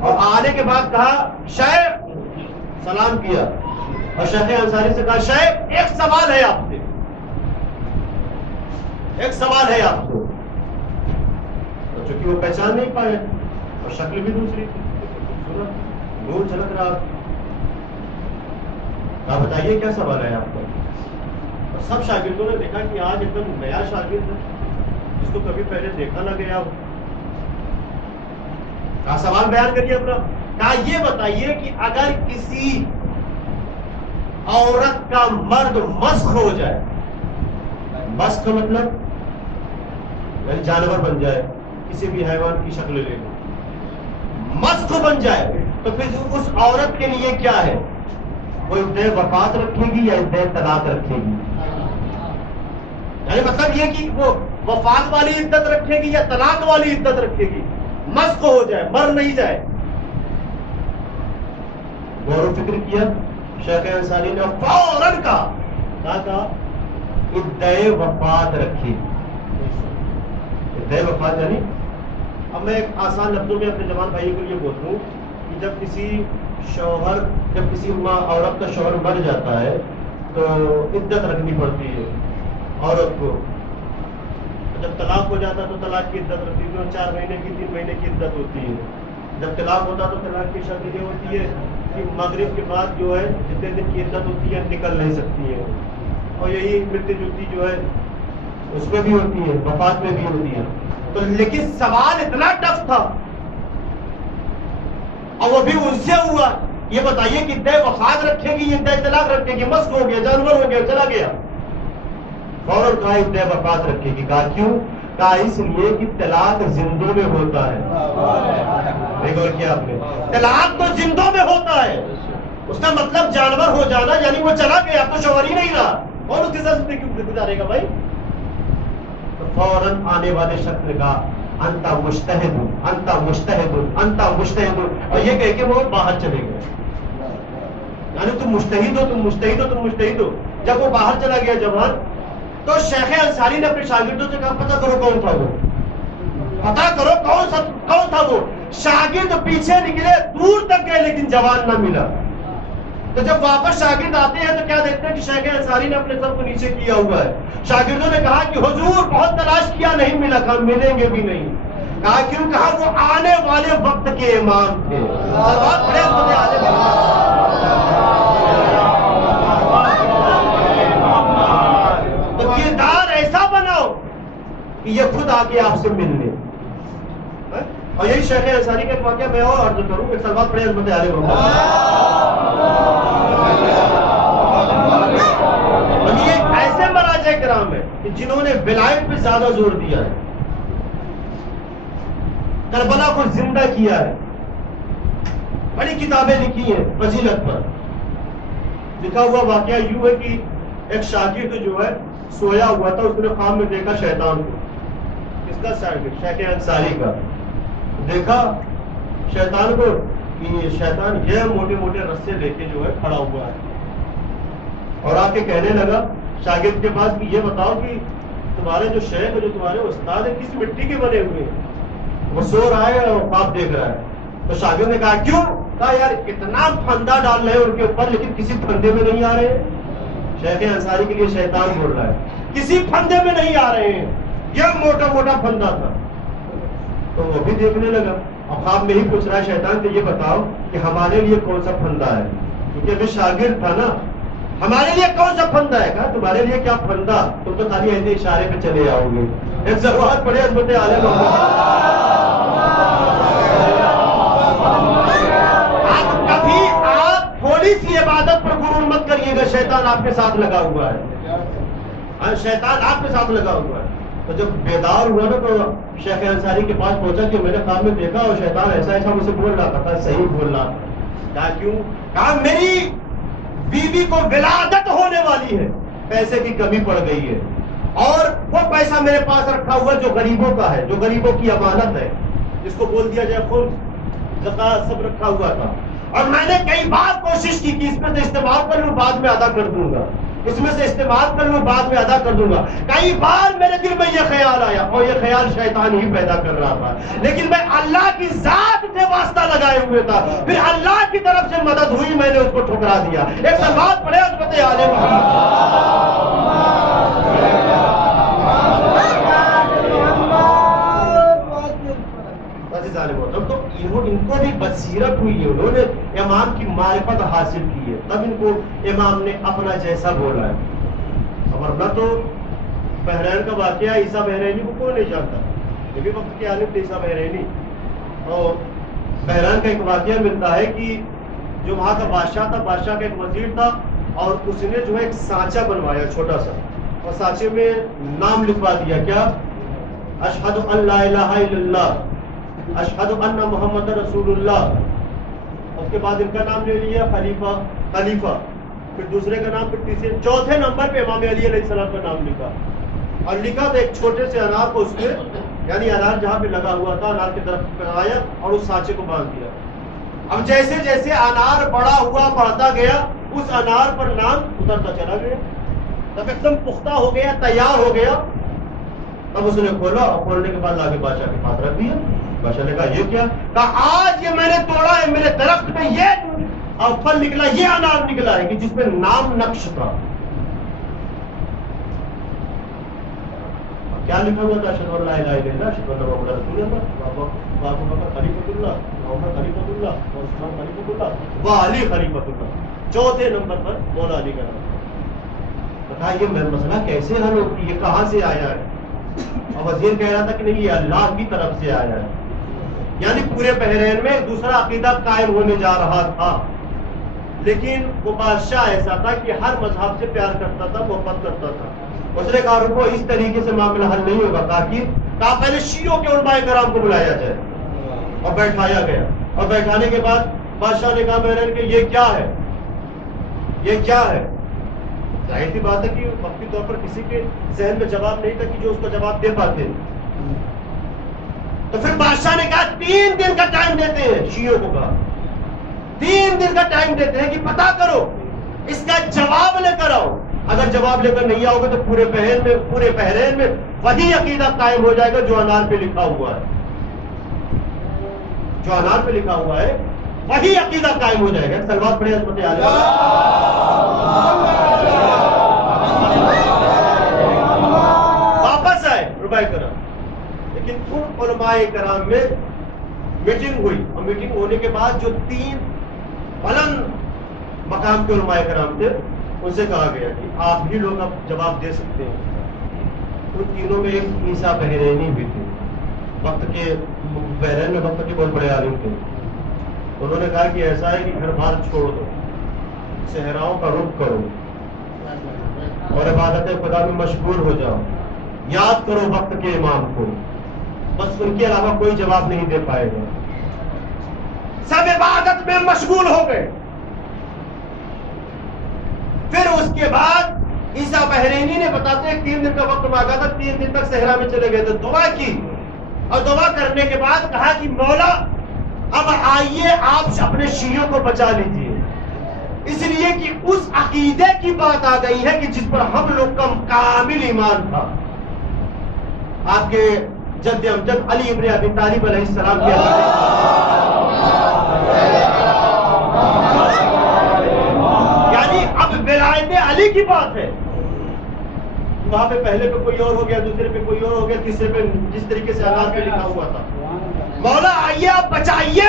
اور آنے کے بعد کہا شیخ, سلام کیا, اور شیخ انصاری سے کہا شیخ ایک سوال ہے آپ سے, ایک سوال ہے آپ کو. چونکہ وہ پہچان نہیں پائے اور شکل بھی دوسری تھی, خوبصورت نور جھلک رہا. کہا بتائیے کیا سوال ہے آپ کا؟ اور سب شاگردوں نے دیکھا کہ آج ایک دم نیا شاگرد ہے جس کو کبھی پہلے دیکھا نہ گیا ہو. کہا سوال بیان کریے اپنا. کہا یہ بتائیے کہ اگر کسی عورت کا مرد مسخ ہو جائے, مسخ کا مطلب یعنی جانور بن جائے, کسی بھی حیوان کی شکل لے لے, مسخ بن جائے, تو پھر اس عورت کے لیے کیا ہے؟ وہ عدہ وفات رکھے گی یا عدہ طلاق رکھے گی؟ یعنی مطلب یہ کہ وہ وفات والی عدت رکھے گی یا طلاق والی عدت رکھے گی؟ مسخ ہو جائے, مر نہیں جائے. غور و فکر کیا شیخ انصاری نے, فوراً کہا عدہ وفات رکھی. عدہ وفات یعنی, اب میں ایک آسان لفظوں میں اپنے جوان بھائیوں کو یہ بول دوں کہ جب کسی عورت کا شوہر مر جاتا ہے تو عدت رکھنی پڑتی ہے عورت کو. جب طلاق ہو جاتا ہے تو طلاق کی عدت رکھتی ہے, 4 مہینے کی 3 مہینے کی عدت ہوتی ہے. جب طلاق ہوتا تو طلاق کی شرط یہ ہوتی ہے کہ مغرب کے بعد جو ہے جتنے دن کی عدت ہوتی ہے نکل نہیں سکتی ہے. اور یہی ملتی جلتی جو ہے اس میں بھی ہوتی ہے, وفات میں بھی ہوتی ہے. تو لیکن سوال اتنا ٹف تھا اور وہ بھی ان سے ہوا, یہ بتائیے کہ عدہ وفات رکھے گی, عدہ طلاق رکھے گی؟ مسخ ہو گیا, جانور ہو گیا, چلا گیا. فوراً کہا عدہ وفات رکھے گی. کہا کیوں؟ کہا اس لیے کہ طلاق زندوں میں ہوتا ہے. دیکھو کیا آپ نے, طلاق تو زندوں میں ہوتا ہے. اس کا مطلب جانور ہو جانا یعنی وہ چلا گیا, تو شوہر ہی نہیں رہا, اور اس کے ساتھ زندگی گزارے گا بھائی. تو فوراً آنے والے شخص نے کہا انتا مجتہد, انتا مجتہد, انتا مجتہد, اور یہ کہہ کے وہ باہر چلے گئے. یعنی تم مجتہد ہو, تم مجتہد ہو, تم مجتہد ہو. جب وہ باہر چلا گیا جوان تو شیخ انصاری نے اپنے شاگردوں سے کہا پتہ کرو کون تھا وہ، پتہ کرو کون تھا وہ۔ شاگرد پیچھے نکلے، دور تک گئے لیکن جوان نہ ملا۔ تو جب واپس شاگرد آتے ہیں تو کیا دیکھتے ہیں کہ شیخ انصاری نے اپنے سر کو نیچے کیا ہوا ہے۔ شاگردوں نے کہا کہ حضور بہت تلاش کیا نہیں ملا، کہا ملیں گے بھی نہیں۔ کہا کیوں؟ کہا وہ آنے والے وقت کے امام تھے۔ سلوات پڑھیں اس وقت آنے تو کردار ایسا بناؤ کہ یہ خود آگے آپ سے ملنے۔ اور یہی شیخ انصاری کا ایک واقعہ میں اور عرض کروں، ایک سلوات پڑھیں حضرت علی یہ ایسے مراجع کرام ہیں کہ جنہوں نے ولایت پہ زیادہ زور دیا ہے، کربلا کو زندہ کیا ہے، بڑی کتابیں لکھی ہیں فضیلت پر۔ لکھا ہوا واقعہ یوں ہے کہ ایک شاگرد جو ہے سویا ہوا تھا، اس نے خواب میں دیکھا شیطان کو۔ کس کا شاگرد؟ شیخ انصاری کا۔ دیکھا شیطان کو کہ شیطان یہ موٹے موٹے رسے لے کے جو ہے کھڑا ہوا ہے، اور آ کے کہنے لگا شاگرد کے پاس کہ یہ بتاؤ کہ تمہارے جو شیخ جو تمہارے استاد ہیں کس مٹی کے بنے ہوئے ہیں؟ وہ سو رہا ہے اور خواب دیکھ رہا ہے۔ تو شاگرد نے کہا کیوں؟ کہا یار اتنا پھندا ڈال رہے ہیں ان کے اوپر لیکن کسی پھندے میں نہیں آ رہے ہیں۔ شیخ انصاری کے لیے شیطان بول رہا ہے کسی پھندے میں نہیں آ رہے ہیں، یہ موٹا موٹا پھندا تھا۔ تو وہ بھی دیکھنے لگا اور خواب میں ہی پوچھ رہا ہے شیطان کہ یہ بتاؤ کہ ہمارے لیے کون سا پھندا ہے، کیونکہ ابھی شاگرد تھا نا، ہمارے لیے کون سا پھندا ہے؟ کہا تمہارے لیے کیا پھندا، تم تو خالی ایسے اشارے پہ چلے آؤ گے۔ ایک ضرورت پڑے حضرت عالم کبھی آپ تھوڑی سی عبادت پر غرور مت کریے گا، شیطان آپ کے ساتھ لگا ہوا ہے، شیطان آپ کے ساتھ لگا ہوا ہے۔ تو جب بیدار ہوا نا تو شیخ انصاری کے پاس پہنچا کہ میں نے خواب میں دیکھا اور شیطان ایسا ایسا مجھ سے بول رہا تھا، صحیح بول رہا تھا۔ کہا کیوں؟ کہا میری بیوی کو ولادت ہونے والی ہے، پیسے کی کمی پڑ گئی ہے، اور وہ پیسہ میرے پاس رکھا ہوا جو غریبوں کا ہے، جو غریبوں کی امانت ہے، جس کو بول دیا جائے خمس زکات سب رکھا ہوا تھا، اور میں نے کئی بار کوشش کی کہ اس میں سے استعمال کر لوں بعد میں ادا کر دوں گا، اس میں سے استعمال کر لوں بعد میں ادا کر دوں گا۔ کئی بار میرے دل میں یہ خیال آیا اور یہ خیال شیطان ہی پیدا کر رہا تھا، لیکن میں اللہ کی ذات سے واسطہ لگائے ہوئے تھا، پھر اللہ کی طرف سے مدد ہوئی، میں نے اس کو ٹھکرا دیا۔ ایک سلوات پڑھے حضرت علی تو ان کو بھی بصیرت ہوئی ہے، انہوں نے امام کی معرفت حاصل کی ہے، تب ان کو امام نے اپنا جیسا بولا ہے۔ ورنہ تو بحرین کا واقعہ عیسیٰ بحرینی کو کوئی نہیں جانتا، یہ بھی وقت کے عالم تھے عیسیٰ بحرینی۔ اور بحرین کا ایک واقعہ ملتا ہے کہ جو وہاں کا بادشاہ تھا، بادشاہ کا ایک وزیر تھا، اور اس نے جو ہے ایک سانچہ بنوایا چھوٹا سا، اور سانچے میں نام لکھوا دیا، کیا؟ اشہد ان لا الہ الا اللہ، اشہد ان محمد رسول اللہ۔ اس کے بعد ان کا نام لے لیا خلیفہ، پھر دوسرے کا نام، پھر تیسرے، چوتھے نمبر پہ امام علی علیہ السلام کا نام لکھا، اور لکھا تو ایک چھوٹے سے انار کو اس میں، یعنی انار جہاں پہ لگا ہوا تھا انار کی طرف پہنایا اور اس سانچے کو باندھ دیا۔ اب جیسے جیسے انار بڑا ہوا بڑھتا گیا، اس انار پر نام اترتا چلا گیا، تب ایک دم پختہ ہو گیا، تیار ہو گیا، تب اس نے کھولا، اور کھولنے کے بعد لاکے بادشاہ کے پاس رکھ دیا۔ بادشاہ نے کہا یہ کیا؟ کہا آج یہ میں نے توڑا ہے، میرے درخت میں یہ اور پھل نکلا، یہ انار نکلا ہے کہ جس میں نام نقش تھا۔ کیا لکھا ہوا تھا؟ اشہد ان لا الہ الا اللہ، اشہد ان محمد رسول اللہ، وابو بکر خلیفۃ اللہ، عمر خلیفۃ اللہ، عثمان خلیفۃ اللہ، وعلی خلیفۃ اللہ۔ چوتھے نمبر پر مولا علی کا نام۔ بتا یہ مسئلہ کیسے حل ہوتی ہے، کہاں سے آیا ہے؟ اور وزیر کہہ رہا تھا کہ نہیں یہ اللہ کی طرف سے آیا ہے، یعنی پورے بحرین میں دوسرا عقیدہ قائم ہونے جا رہا تھا، لیکن وہ بادشاہ ایسا تھا کہ ہر مذہب سے پیار کرتا تھا، محبت کرتا تھا۔ اس نے کہا رکو، اس طریقے سے معاملہ حل نہیں ہوگا، کہا پہلے شیعوں کے علماء کرام کو بلایا جائے، اور بیٹھایا گیا، اور بیٹھانے کے بعد بادشاہ نے کہا بحرین کہ یہ کیا ہے، یہ کیا ہے؟ ظاہر سی بات ہے کہ وقتی طور پر کسی کے ذہن میں جواب نہیں تھا کہ جو اس کا جواب دے پاتے، تو پھر بادشاہ نے کہا 3 دن کا ٹائم دیتے ہیں، شیعوں کو کہا 3 دن کا ٹائم دیتے ہیں کہ پتہ کرو، اس کا جواب لے کر آؤ، اگر جواب لے کر نہیں آؤ گے تو پورے بحرین میں وہی عقیدہ قائم ہو جائے گا جو انار پہ لکھا ہوا ہے. جو انار پہ لکھا ہوا ہے وہی عقیدہ قائم ہو جائے گا. سلوات پڑھے عظمت عالیہ. واپس آئے علماء کرام. لیکن ان علماء کرام میں میٹنگ ہوئی اور میٹنگ ہونے کے بعد جو 3 بلند مقام کے علماء کرام تھے ان سے کہا گیا کہ آپ ہی لوگ اب جواب دے سکتے ہیں. ان تینوں میں ایک عیسیٰ بحرینی بھی تھے. وقت کے بحرین میں وقت کے بہت بڑے عالم تھے. انہوں نے کہا کہ ایسا ہے کہ گھر بار چھوڑ دو, صحراؤں کا رخ کرو اور عبادت خدا میں مشغول ہو جاؤ. یاد کرو وقت کے امام کو, بس ان کے علاوہ کوئی جواب نہیں دے پائے گا. سب عبادت میں مشغول ہو گئے. پھر اس کے بعد عیسیٰ بحرینی نے بتاتے ہیں 3 دن کا وقت مانگا تھا. 3 دن تک صحرا میں چلے گئے تھے, دعا کی اور دعا کرنے کے بعد کہا کہ مولا اب آئیے آپ اپنے شیعوں کو بچا لیجیے. اس لیے کہ اس عقیدے کی بات آ گئی ہے کہ جس پر ہم لوگ کا کامل ایمان تھا. آپ کے جد امجد علی ابن ابی طالب علیہ السلام کے یعنی اب ولایت علی کی بات ہے. وہاں پہ پہلے پہ کوئی اور ہو گیا, دوسرے پہ کوئی اور ہو گیا, تیسرے پہ جس طریقے سے آغاز پہ لکھا ہوا تھا. مولا آئیے آپ بچائیے.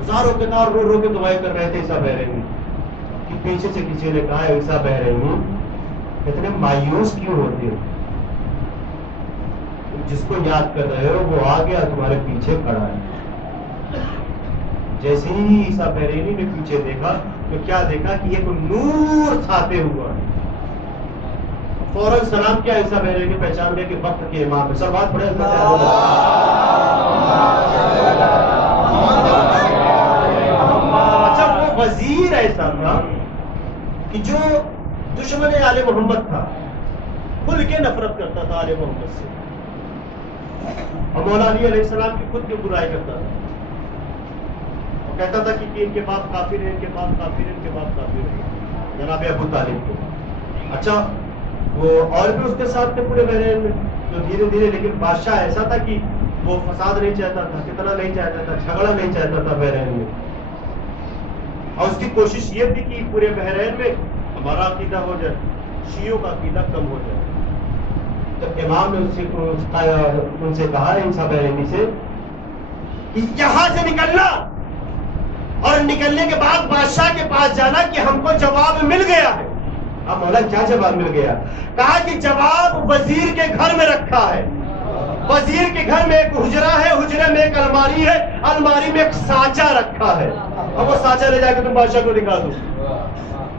ہزاروں کتار رو رو کے دعائیں کر رہے تھے عیسیٰ بحرینی کہ پیچھے سے کسی نے کہا عیسیٰ بحرینی اتنے مایوس کیوں ہوتے ہو؟ جس کو یاد کر رہے ہو وہ آ گیا تمہارے پیچھے کھڑا ہے. جیسے ہی عیسیٰ بحرینی نے پیچھے دیکھا تو کیا دیکھا کہ ایک نور چھاتے ہوا ہے. فوراً سلام کیا. عیسیٰ بحرینی پہچان گئے کہ وقت کے امام ہے. سلوات پڑھے. اچھا وہ وزیر ایسا تھا کہ جو دشمن آل محمد تھا, کھل کے نفرت کرتا تھا آل محمد سے, اور مولا علی علیہ السلام کی خود کی برائی کرتا تھا. وہ کہتا تھا کہ ان کے باپ کافر ہیں, ان کے باپ کافر ہیں, ان کے باپ کافر ہیں, جناب ابو طالب کو. اچھا وہ اور بھی اس کے ساتھ تھے پورے بحرین میں جو دھیرے دھیرے, لیکن بادشاہ ایسا تھا کہ وہ فساد نہیں چاہتا تھا, فتنہ نہیں چاہتا تھا, جھگڑا نہیں چاہتا تھا بحرین میں. اور اس کی کوشش یہ تھی کہ پورے بحرین میں ہمارا عقیدہ ہو جائے, شیعوں کا عقیدہ کم ہو جائے. تو امام نے ان سے کہا عیسیٰ بحرینی سے کہ یہاں سے نکلنا اور نکلنے کے بعد بادشاہ کے پاس جانا کہ ہم کو جواب مل گیا ہے. اب مولا کیا جواب مل گیا؟ کہا کہ جواب وزیر کے گھر میں رکھا ہے. وزیر کے گھر میں ایک حجرہ ہے, حجرے میں ایک الماری ہے, الماری میں ایک سانچہ رکھا ہے, اور وہ سانچہ لے جا کے تم بادشاہ کو دکھا دو,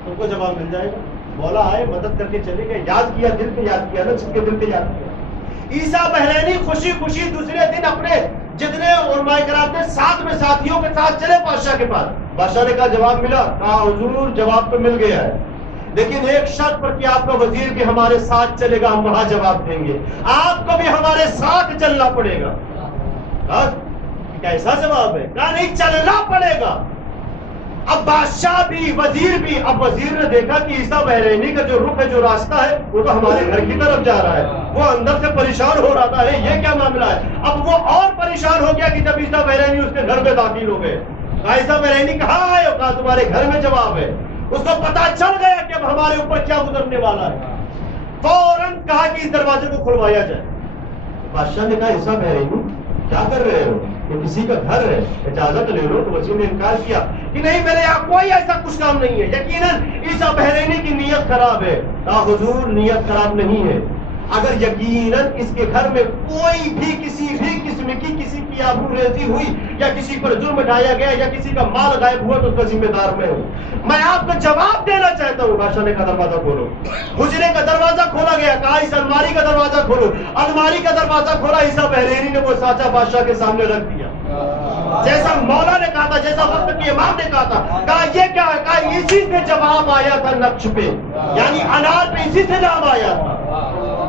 تم کو جواب مل جائے گا. مولا آئے, مدد کر کے چلے گئے. یاد کیا, دل پہ یاد کیا نا, جس کے دل پہ یاد کیا. عیسیٰ بحرینی خوشی خوشی دوسرے دن اپنے جتنے علماء کرام تھے ساتھ میں ساتھیوں کے ساتھ چلے بادشاہ کے پاس. بادشاہ نے کہا جواب ملا؟ کہا حضور جواب تو مل گیا ہے, لیکن ایک شرط پر کہ آپ کا وزیر بھی ہمارے ساتھ چلے گا, ہم وہاں جواب دیں گے. آپ کو بھی ہمارے ساتھ چلنا پڑے گا. کیسا جواب ہے؟ کہا نہیں, چلنا پڑے گا. اب بادشاہ بھی وزیر بھی, اب وزیر نے دیکھا کہ عیسیٰ بحرینی کا جو رخ ہے, جو راستہ ہے, وہ تو ہمارے گھر کی طرف جا رہا ہے. وہ اندر سے پریشان ہو رہا تھا, یہ کیا معاملہ ہے. اب وہ اور پریشان ہو گیا کہ جب عیسیٰ بحرینی اس کے گھر میں داخل ہو گئے. کہا عیسیٰ بحرینی کہاں آئے ہو؟ کہا تمہارے گھر میں جواب ہے. اس کو پتا چل گیا کہ اب ہمارے اوپر کیا گزرنے والا ہے. فوراً کہا کہ اس دروازے کو کھلوایا جائے. بادشاہ نے کہا عیسیٰ بحرینی کیا کر رہے ہو, یہ کسی کا گھر ہے, اجازت لے لو. تو وزیر نے انکار کیا کہ نہیں, میرے یہاں کوئی ایسا کچھ کام نہیں ہے. یقیناً عیسیٰ بحرینی کی نیت خراب ہے. کہا حضور نیت خراب نہیں ہے, اگر یقیناً اس کے گھر میں کوئی بھی کسی بھی قسم کی کسی کی آبرو ریزی ہوئی یا کسی پر ظلم ڈھایا گیا یا کسی کا مال غائب ہوا تو اس کا ذمہ دار میں ہوں. میں آپ کو جواب دینا چاہتا ہوں. بادشاہ نے کہا دروازہ کھولو. حجرے کا دروازہ کھولا گیا. کہا اس الماری کا دروازہ کھولو. الماری کا دروازہ کھولا. عیسیٰ بحرینی نے وہ سانچہ بادشاہ کے سامنے رکھ دیا, جیسا مولا نے کہا تھا, جیسا وقت کے امام نے کہا تھا. کہا یہ کیا ہے؟ کہا اسی سے جواب آیا تھا نقش پہ, یعنی انار پہ اسی سے نام آیا تھا.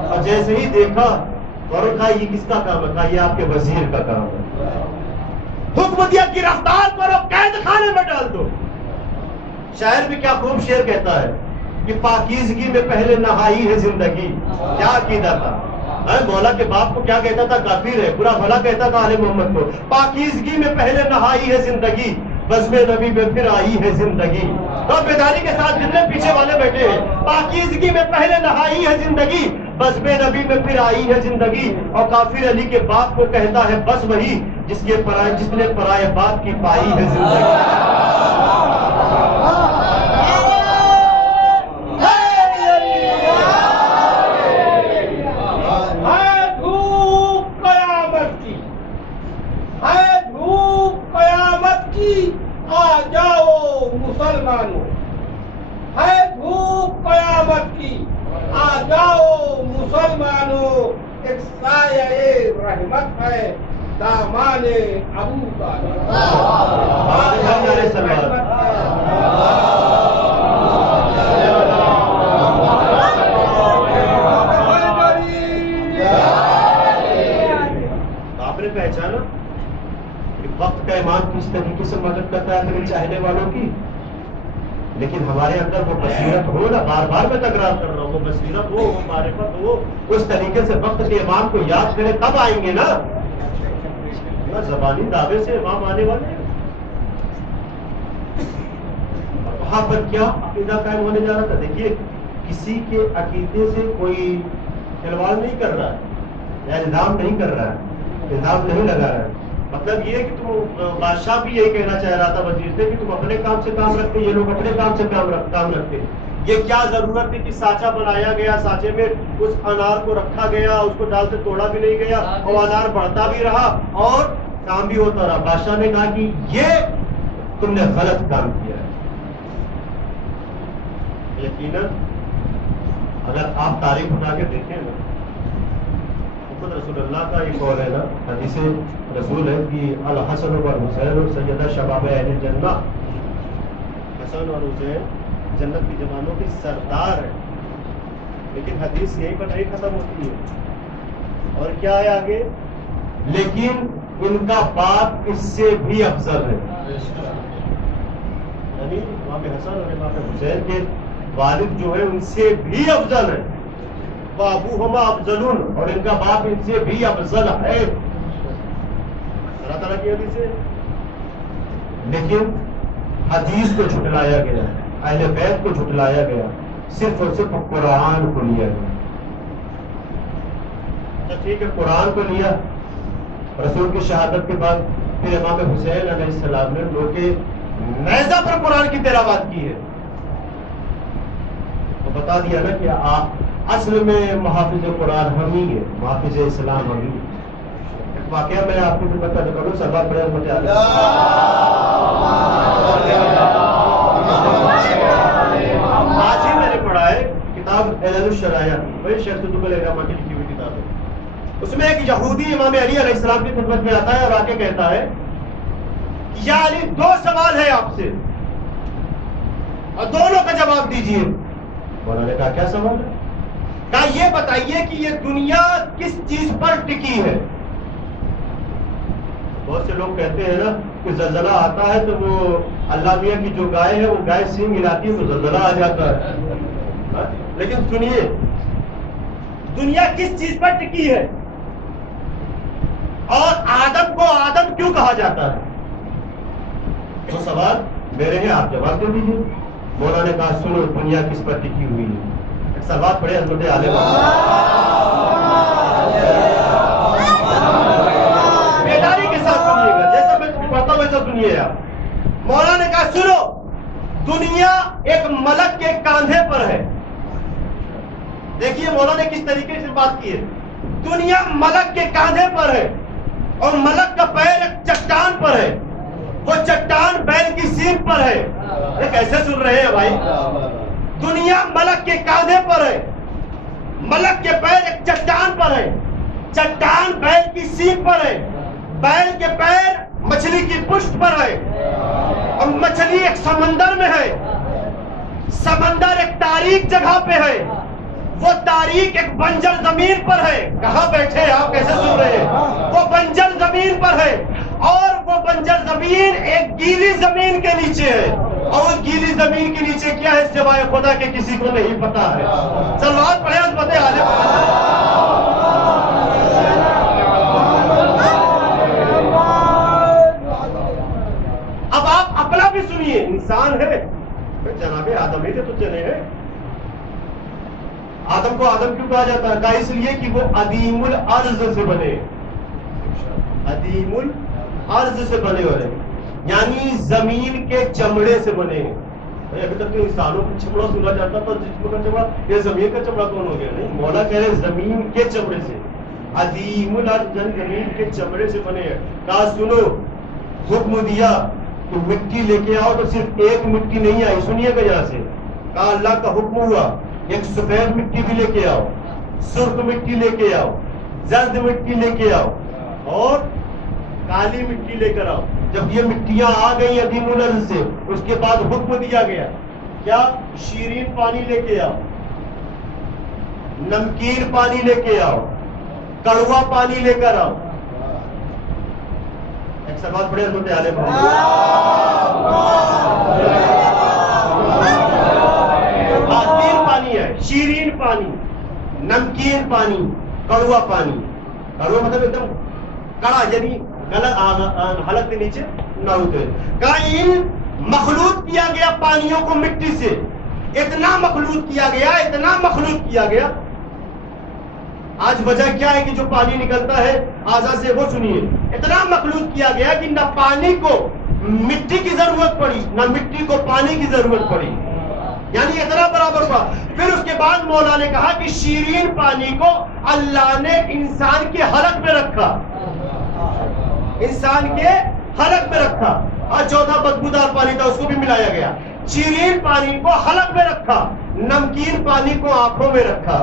اور جیسے ہی دیکھا اور کہا یہ کس کا کام ہے؟ کہا یہ آپ کے وزیر کا کام ہے. حکم دیا گرفتار کرو, قید خانے میں ڈال دو. شاعر بھی کیا خوب شعر کہتا ہے کہ پاکیزگی میں پہلے نہائی ہے زندگی. کیا عقیدہ تھا. مولا کے باپ کو کیا کہتا تھا؟ کافر ہے. برا بھلا کہتا تھا آل محمد کو. پاکیزگی میں پہلے نہائی ہے زندگی, بزم نبی میں پھر آئی ہے زندگی. تو بیداری کے ساتھ جتنے پیچھے والے بیٹھے ہیں, پاکیزگی میں پہلے نہائی ہے زندگی, بزم نبی میں پھر آئی ہے زندگی. اور کافر علی کے باپ کو کہتا ہے بس وہی جس نے پرائے باپ کی پائی ہے زندگی. آ جاؤ مسلمانوں, ہے دھوپ قیامت کی, آ جاؤ مسلمانوں. ایک سایہ رحمت ہے دامان ابو طالب. آپ نے پہچانا وقت کا امام کس طریقے سے مدد کرتا ہے اپنے چاہنے والوں کی. لیکن ہمارے اندر وہ بصیرت ہو نا, بار بار میں تکرار کر رہا ہوں, وہ بصیرت ہو, وہ معرفت ہو, اس طریقے سے وقت کے امام کو یاد کریں تب آئیں گے نا. زبانی دعوے سے امام آنے والے ہیں. اور وہاں پر کیا عقیدہ قائم ہونے جا رہا تھا. دیکھیے کسی کے عقیدے سے کوئی کھلواڑ نہیں کر رہا ہے, الزام نہیں کر رہا ہے, الزام نہیں لگا رہا ہے. مطلب یہ کہ تم, بادشاہ بھی یہی کہنا چاہ رہا تھا وزیر سے کہ تم اپنے کام سے کام رکھتے, یہ لوگ اپنے کام سے کام رکھتے. یہ کیا ضرورت تھی کہ سانچہ بنایا گیا, سانچے میں اس انار کو رکھا گیا, اس کو ڈال سے توڑا بھی نہیں گیا, اور انار بڑھتا بھی رہا اور کام بھی ہوتا رہا. بادشاہ نے کہا کہ یہ تم نے غلط کام کیا ہے. یقیناً اگر آپ تاریخ اٹھا کے دیکھیں نا, محمد رسول اللہ کا یہ قول ہے نا, حدیث رسول ہے کہ الحسن والحسین سیدہ شباب اہل جنہ. حسن اور حسین جنت کی جوانوں کی سردار ہے. لیکن حدیث یہیں پر نہیں ختم ہوتی ہے, اور کیا ہے آگے, لیکن ان کا باپ اس سے بھی افضل ہے. یعنی امام حسن اور امام حسین کے والد جو ہے ان سے بھی افضل ہے. وابوہما افضلون, اور ان کا باپ ان سے بھی افضل ہے. اللہ تعالیٰ کی حدیث ہے. لیکن حدیث کو جھٹلایا گیا, اہل بیت کو جھٹلایا گیا, صرف اور صرف قرآن کو لیا گیا. اچھا ٹھیک ہے, قرآن کو لیا. رسول کی شہادت کے بعد پھر امام حسین علیہ السلام نے لوگ کے نیزہ پر قرآن کی تلاوت کی ہے. تو بتا دیا نا کہ آپ اصل میں محافظ قرآن ہم ہی ہے, محافظ اسلام ہم ہی. ایک واقعہ میں آپ کو بھی بتا دیتا ہوں, سبب پڑے مجھے آج ہی میں نے پڑھا ہے کتاب علل الشرائع, وہی شیخ صدوق الرحمہ کی لکھی ہوئی کتاب ہے. اس میں ایک یہودی امام علی علیہ السلام کی خدمت میں آتا ہے اور آ کے کہتا ہے یا علی, دو سوال ہے آپ سے اور دونوں کا جواب دیجیے. مولانا نے کہا کیا سوال ہے؟ کہا یہ بتائیے کہ یہ دنیا کس چیز پر ٹکی ہے. بہت سے لوگ کہتے ہیں نا کہ زلزلہ آتا ہے تو وہ اللہ میاں کی جو گائے ہے وہ گائے سینگ ہلاتی ہے تو زلزلہ آ جاتا ہے. لیکن سنیے, دنیا کس چیز پر ٹکی ہے اور آدم کو آدم کیوں کہا جاتا ہے؟ وہ سوال میرے ہیں, آپ جواب دے دیجیے. مولانا نے کہا سنو, دنیا کس پر ٹکی ہوئی ہے. ایک سوال پڑھے حضرت عالم, بیداری کے ساتھ سنیے گا, جیسا میں پڑھتا ہوں ویسا سنیے آپ. مولانا نے کہا سنو, دنیا ایک ملک کے کاندھے پر ہے. دیکھیے مولانا نے کس طریقے سے بات کی ہے. دنیا ملک کے کاندھے پر ہے اور ملک کا پیر ایک چٹان پر ہے, وہ چٹان بیل کی سینگ پر ہے. کیسے سن رہے ہیں بھائی؟ دنیا ملک کے کاندھے پر ہے, ملک کے پیر ایک چٹان پر ہے, چٹان بیل کی سینگ پر ہے, بیل کے پیر مچھلی کی پشت پر ہے, اور مچھلی ایک سمندر میں ہے. سمندر ایک تاریک جگہ پہ ہے, وہ تاریک ایک بنجر زمین پر ہے. کہاں بیٹھے آپ, کیسے سن رہے ہیں؟ وہ بنجر زمین پر ہے اور وہ بنجر زمین ایک گیلی زمین کے نیچے ہے، اور گیلی زمین کے نیچے کیا ہے سوائے خدا کے کسی کو نہیں پتا ہے۔ سلوات پڑھیں عظمت عالی اب آپ اپنا بھی سنیے، انسان ہے جناب آدم ہی تو چلے ہیں۔ آدم کو آدم کیوں کہا جاتا ہے؟ کہا اس لیے کہ وہ عدیم الارض سے بنے، عدیم الارض سے بنے ہوئے، یعنی زمین کے چمڑے سے بنے ہیں۔ ابھی تک تو انسانوں کا چمڑا سنا جاتا تھا، جسم کا چمڑا، یہ زمین کا چمڑا کون ہو گیا؟ نہیں، مولا کہہ رہے زمین کے چمڑے سے، عدیم الارض زمین کے چمڑے سے بنے ہیں۔ کہا سنو، حکم دیا کہ مٹی لے کے آؤ، تو صرف ایک مٹی نہیں آئی، سنیے گا یہاں سے۔ کہا اللہ کا حکم ہوا ایک سفید مٹی بھی لے کے آؤ، سرخ مٹی لے کے آؤ، زرد مٹی لے کے آؤ، اور کالی مٹی لے کر آؤ۔ جب یہ مٹیاں آ گئی عدیم الارض سے، اس کے بعد حکم دیا گیا کیا؟ شیرین پانی لے کے آؤ، نمکین پانی لے کے آؤ، کڑوا پانی لے کر آؤ۔ ایک سوال پڑے ہوتے آلے تین پانی ہے، شیرین پانی، نمکین پانی، کڑوا پانی۔ کڑوا مطلب ایک دم کڑا، یعنی حلق کے نیچے نہ اترے۔ کہا ان مخلوط کیا گیا پانیوں کو مٹی سے، اتنا مخلوط کیا گیا، اتنا مخلوط کیا گیا۔ آج وجہ کیا ہے کہ جو پانی نکلتا ہے آزا سے، وہ سنیے، اتنا مخلوط کیا گیا کہ نہ پانی کو مٹی کی ضرورت پڑی، نہ مٹی کو پانی کی ضرورت پڑی، یعنی اتنا برابر ہوا۔ پھر اس کے بعد مولا نے کہا کہ شیرین پانی کو اللہ نے انسان کے حلق میں رکھا، انسان کے حلق میں رکھا، اور چوتھا بدبودار پانی تھا، اس کو بھی ملایا گیا۔ شیرین پانی کو حلق میں رکھا، نمکین پانی کو آنکھوں میں رکھا۔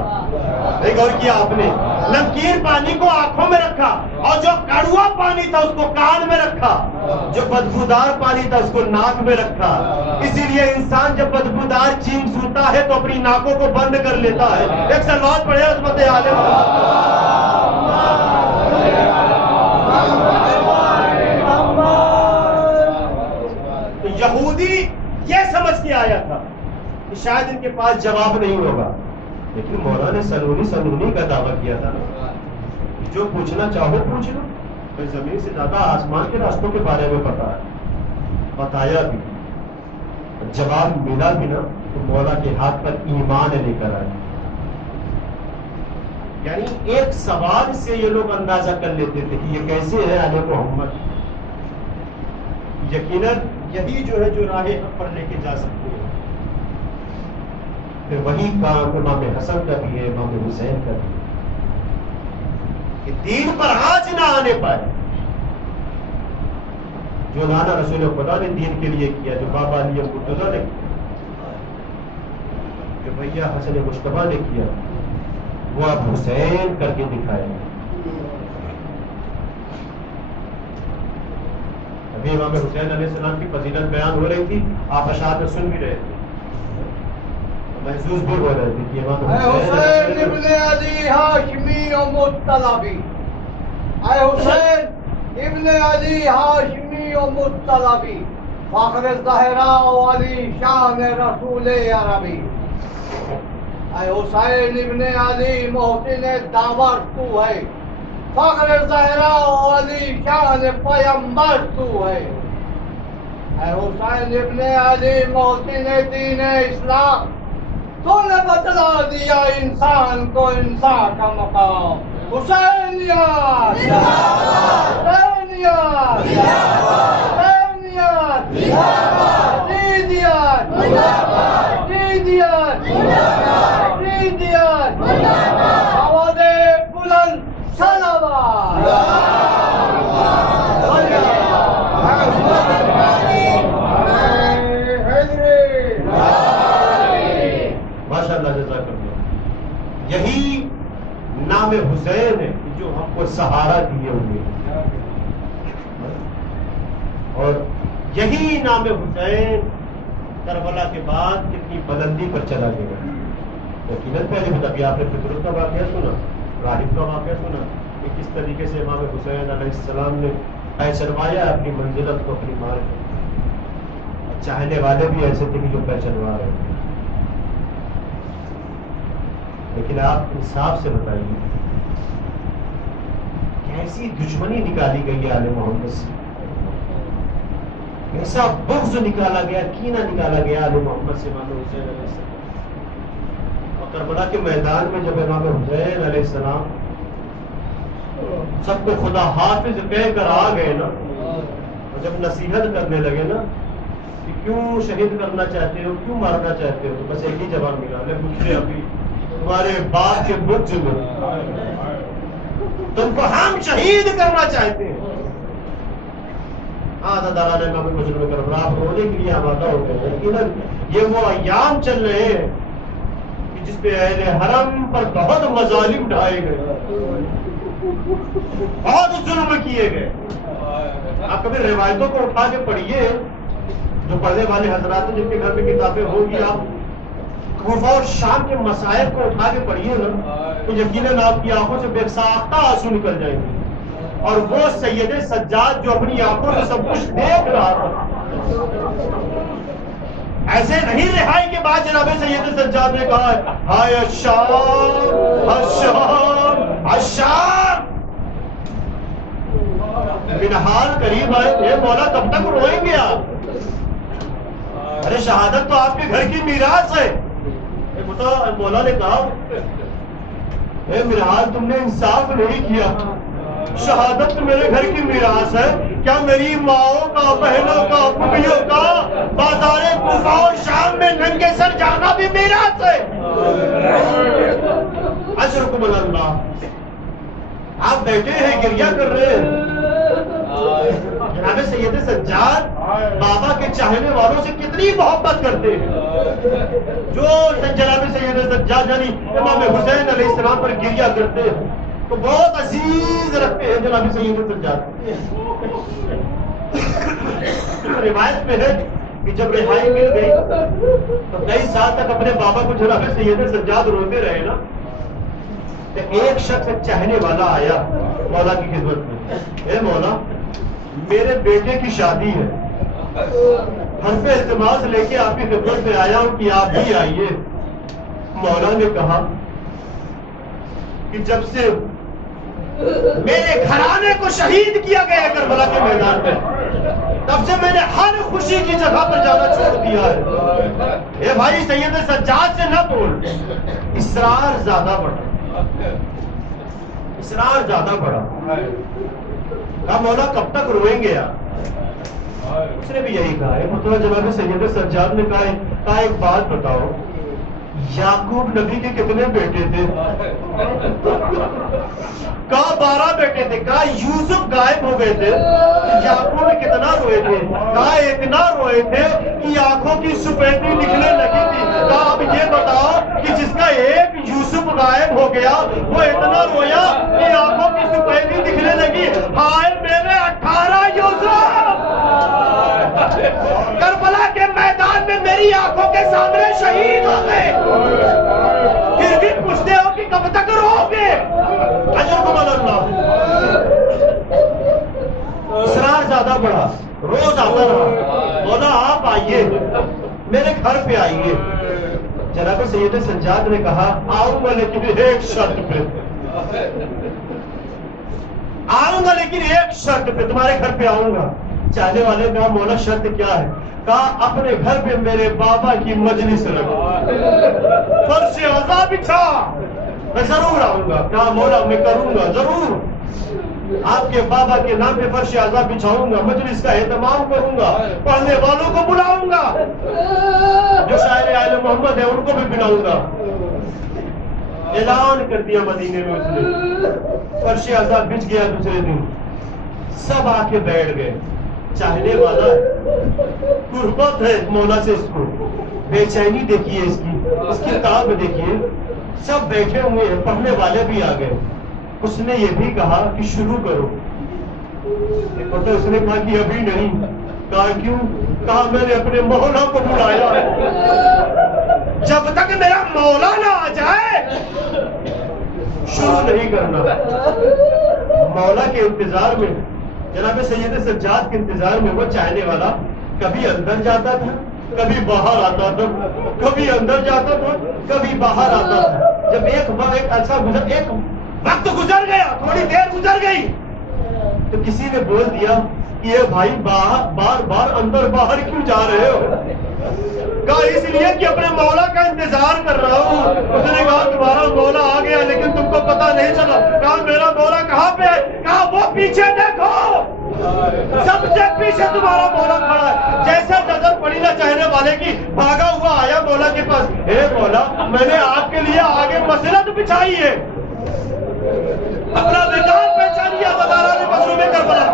ایک اور کیا آپ نے، نمکین پانی کو آنکھوں میں رکھا، اور جو کڑوا پانی تھا اس کو کان میں رکھا، جو بدبودار پانی تھا اس کو ناک میں رکھا۔ اسی لیے انسان جب بدبودار چیز سنتا ہے تو اپنی ناکوں کو بند کر لیتا ہے۔ ایک سلوات پڑھے عظمت عالی یہودی یہ سمجھ کے آیا تھا کہ شاید ان کے پاس جواب نہیں ہوگا، لیکن مولا نے سنونی کا دعویٰ کیا تھا نا، جو پوچھنا چاہو پوچھ لو، میں زمین سے زیادہ آسمان کے راستوں کے بارے میں پتا ہے، بتایا بھی، جواب ملا بھی نا، تو مولا کے ہاتھ پر ایمان لے کر آئے۔ یعنی ایک سوال سے یہ لوگ اندازہ کر لیتے تھے کہ یہ کیسے ہے آل محمد۔ یقیناً یہی جو ہے جو راہ حق پر لے کے جا سکتے ہیں۔ پھر وہی کام امام حسن کا بھی ہے، امام حسین کا بھی ہے، کہ دین پر آج نہ آنے پائے، جو نانا رسول خدا نے دین کے لیے کیا، جو بابا علی مرتضیٰ نے کیا، جو بھیا حسن مشتبہ نے کیا، وہ اب حسین کر کے دکھائے۔ ابھی امام حسین علیہ السلام کی فضیلت بیان ہو رہی تھی، آپ اشعار میں سن بھی رہے تھے، محسوس بھی ہو رہے تھے کہ امام حسین ابن علی ہاشمی و مطلبی، اے حسین ابن علی ہاشمی و مطلبی، فخر الزہراء علی شان رسول عربی، اے حسین ابن علی محسن داور تو ہے، فخر الزہراء علی شان پیمبر تو ہے، اے حسین ابن علی محسن دین اسلام، تو نے بتلا دیا انسان کو انسان کا مقام۔ حسینیت حسینیت حسینیت عقیدیت عقیدیت عقیدیت آواز بلند صلوات۔ ماشاءاللہ، جزاک اللہ۔ یہی نام حسین ہے جو ہم کو سہارا دیے ہوئے، اور یہی نام حسین کربلا کے بعد کتنی بلندی پر چلا گیا۔ یقیناً پہلے بھی آپ نے فطرت کا واقعہ سنا، راہب کا واقعہ سنا کہ کس طریقے سے امام حسین علیہ السلام نے پہچنوایا اپنی منزلت کو اپنی مار کو. چاہنے والے بھی ایسے تھے کہ جو پہچنوا رہے تھے. لیکن آپ انصاف سے بتائیے کیسی دشمنی نکالی گئی ہے آل محمد سے, ایسا بغض نکالا گیا, کینہ نکالا گیا آل محمد سے امام حسین علیہ السلام. اور کربلا کے میدان میں جب امام حسین علیہ السلام سب کو خدا حافظ کہہ کر آ گئے نا, اور جب نصیحت کرنے لگے نا کہ کیوں شہید کرنا چاہتے ہو, کیوں مارنا چاہتے ہو, تو بس ایک ہی جواب نکالے, مجھ سے ابھی تمہارے باپ کے بت میں تم کو ہم شہید کرنا چاہتے ہیں. داران امام مسلم کربلا آپ رونے کے لیے آمادہ ہو گئے. لیکن یہ وہ ایام چل رہے ہیں کہ جس پہ اہل حرم پر بہت مظالم ڈھائے گئے, بہت ظلم کیے گئے. آپ کبھی روایتوں کو اٹھا کے پڑھیے, جو پڑھنے والے حضرات ہیں جن کے گھر میں کتابیں ہوگی, آپ کوفہ اور شام کے مسائل کو اٹھا کے پڑھیے نا, تو یقیناً آپ کی آنکھوں سے بے ساختہ آنسو نکل جائیں گے. اور وہ سید سجاد جو اپنی آنکھوں سے سب کچھ دیکھ رہا تھا, ایسے نہیں رہائی کے بعد جناب سید سجاد نے کہا ہے ہائے الشام الشام الشام, بنحال قریب آئے تھے, مولا کب تک روئیں گے آپ؟ ارے شہادت تو آپ کے گھر کی میراث ہے. مولا نے کہا اے منحال تم نے انصاف نہیں کیا, شہادت میرے گھر کی میراث ہے, کیا میری ماؤں کا, بہنوں کا, پھوپھیوں کا بازار کوفہ اور شام میں ننگے سر جانا بھی میراث ہے؟ اجرکم اللہ. آپ بیٹھے ہیں گریہ کر رہے ہیں. جناب سید سجاد بابا کے چاہنے والوں سے کتنی محبت کرتے ہیں, جو جناب سید سجاد یعنی امام حسین علیہ السلام پر گریہ کرتے ہیں تو بہت عزیز رکھتے ہیں جناب سید سجاد. روایت میں ہے کہ جب رہائی مل گئی تو کئی سال تک اپنے بابا کو جناب سید سجاد روتے رہے نا, تو ایک شخص چاہنے والا آیا مولا کی خدمت میں, اے مولا میرے بیٹے کی شادی ہے, حرف التماس لے کے آپ کی خدمت میں آیا ہوں کہ آپ بھی آئیے. مولا نے کہا کہ جب سے میرے گھرانے کو شہید کیا گیا کربلا کے میدان میں, تب سے میں نے ہر خوشی کی جگہ پر جانا چھوڑ دیا ہے. اے بھائی سید سجاد سے نہ بول, اسرار زیادہ بڑھا, اسرار زیادہ بڑھا. کہا مولا کب تک روئیں گے آپ؟ اس نے بھی یہی کہا ہے. مطلب جناب سید سجاد نے کہا ایک بات بتاؤ, یعقوب نبی کے کتنے بیٹے تھے؟ کہا 12 بیٹے تھے. کہا یوسف غائب ہو گئے تھے, یعقوب کتنا روئے تھے؟ کہا اتنا روئے تھے کہ آنکھوں کی سفیدی نکلنے لگی تھی. کہا اب یہ بتاؤ کہ جس کا ایک یوسف غائب ہو گیا وہ اتنا رویا کہ آنکھوں کی سفیدی دکھنے لگی. ہائے میرے 18 یوسف کربلا کے میدان میں میری آنکھوں کے سامنے شہید ہو گئے, پھر بھی پوچھتے ہو کہ کب تک رو گے؟ اجرکم اللہ. اسرار زیادہ بڑھا, روز آتا رہا. مولا آپ آئیے, میرے گھر پہ آئیے. جناب سید سجاد نے کہا آؤں گا لیکن ایک شرط پہ, آؤں گا لیکن ایک شرط پہ, تمہارے گھر پہ آؤں گا. چاہنے والے کہا مولا شرط کیا ہے؟ کہا اپنے گھر پہ میرے بابا کی مجلس رکھ, فرش عزا بچھا, میں ضرور آؤں گا. کہا مولا میں کروں گا ضرور, آپ کے بابا کے نام پہ فرش عزا بچھاؤں گا, مجلس کا اہتمام کروں گا, پڑھنے والوں کو بلاؤں گا, جو شاعر آل محمد ہیں ان کو بھی بلاؤں گا. اعلان کر دیا مدینے میں اس نے. فرش عزا بچھ گیا. دوسرے دن سب آ کے بیٹھ گئے. چاہنے والا ہے, قربت ہے مولا سے, اس کو بے چینی دیکھیے, اس کی تاب دیکھیے. سب بیٹھے ہوئے ہیں, پڑھنے والے بھی آ گئے. اس نے یہ بھی کہا کہ شروع کرو. اس نے کہا کہ ابھی نہیں. کہا کیوں؟ کہا میں نے اپنے مولا کو بلایا ہے, جب تک میرا مولا نہ آ جائے شروع نہیں کرنا. مولا کے انتظار میں جناب سید سجاد کے انتظار میں وہ چاہنے والا کبھی اندر جاتا تھا کبھی باہر آتا تھا، کبھی اندر جاتا تھا کبھی باہر آتا تھا. جب ایک وقت گزر گیا، تھوڑی دیر گزر گئی، تو کسی نے بول دیا کہ یہ بھائی بار بار اندر باہر کیوں جا رہے ہو؟ کہا اس لیے کہ اپنے مولا کا انتظار کر رہا ہوں. اس نے کہا تمہارا مولا آ گیا لیکن تم کو پتا نہیں چلا. کہا میرا مولا کہاں پہ ہے؟ کہا وہ پیچھے دیکھو، سب سے پیچھے تمہارا مولا کھڑا ہے. جیسے نظر پڑی نہ چاہنے والے کی، بھاگا ہوا آیا مولا کے پاس. اے مولا، میں نے آپ کے لیے آگے مسلط بچھائی ہے. اپنا وقار پہچانیے عزادارہ نے مظلوم کربلا.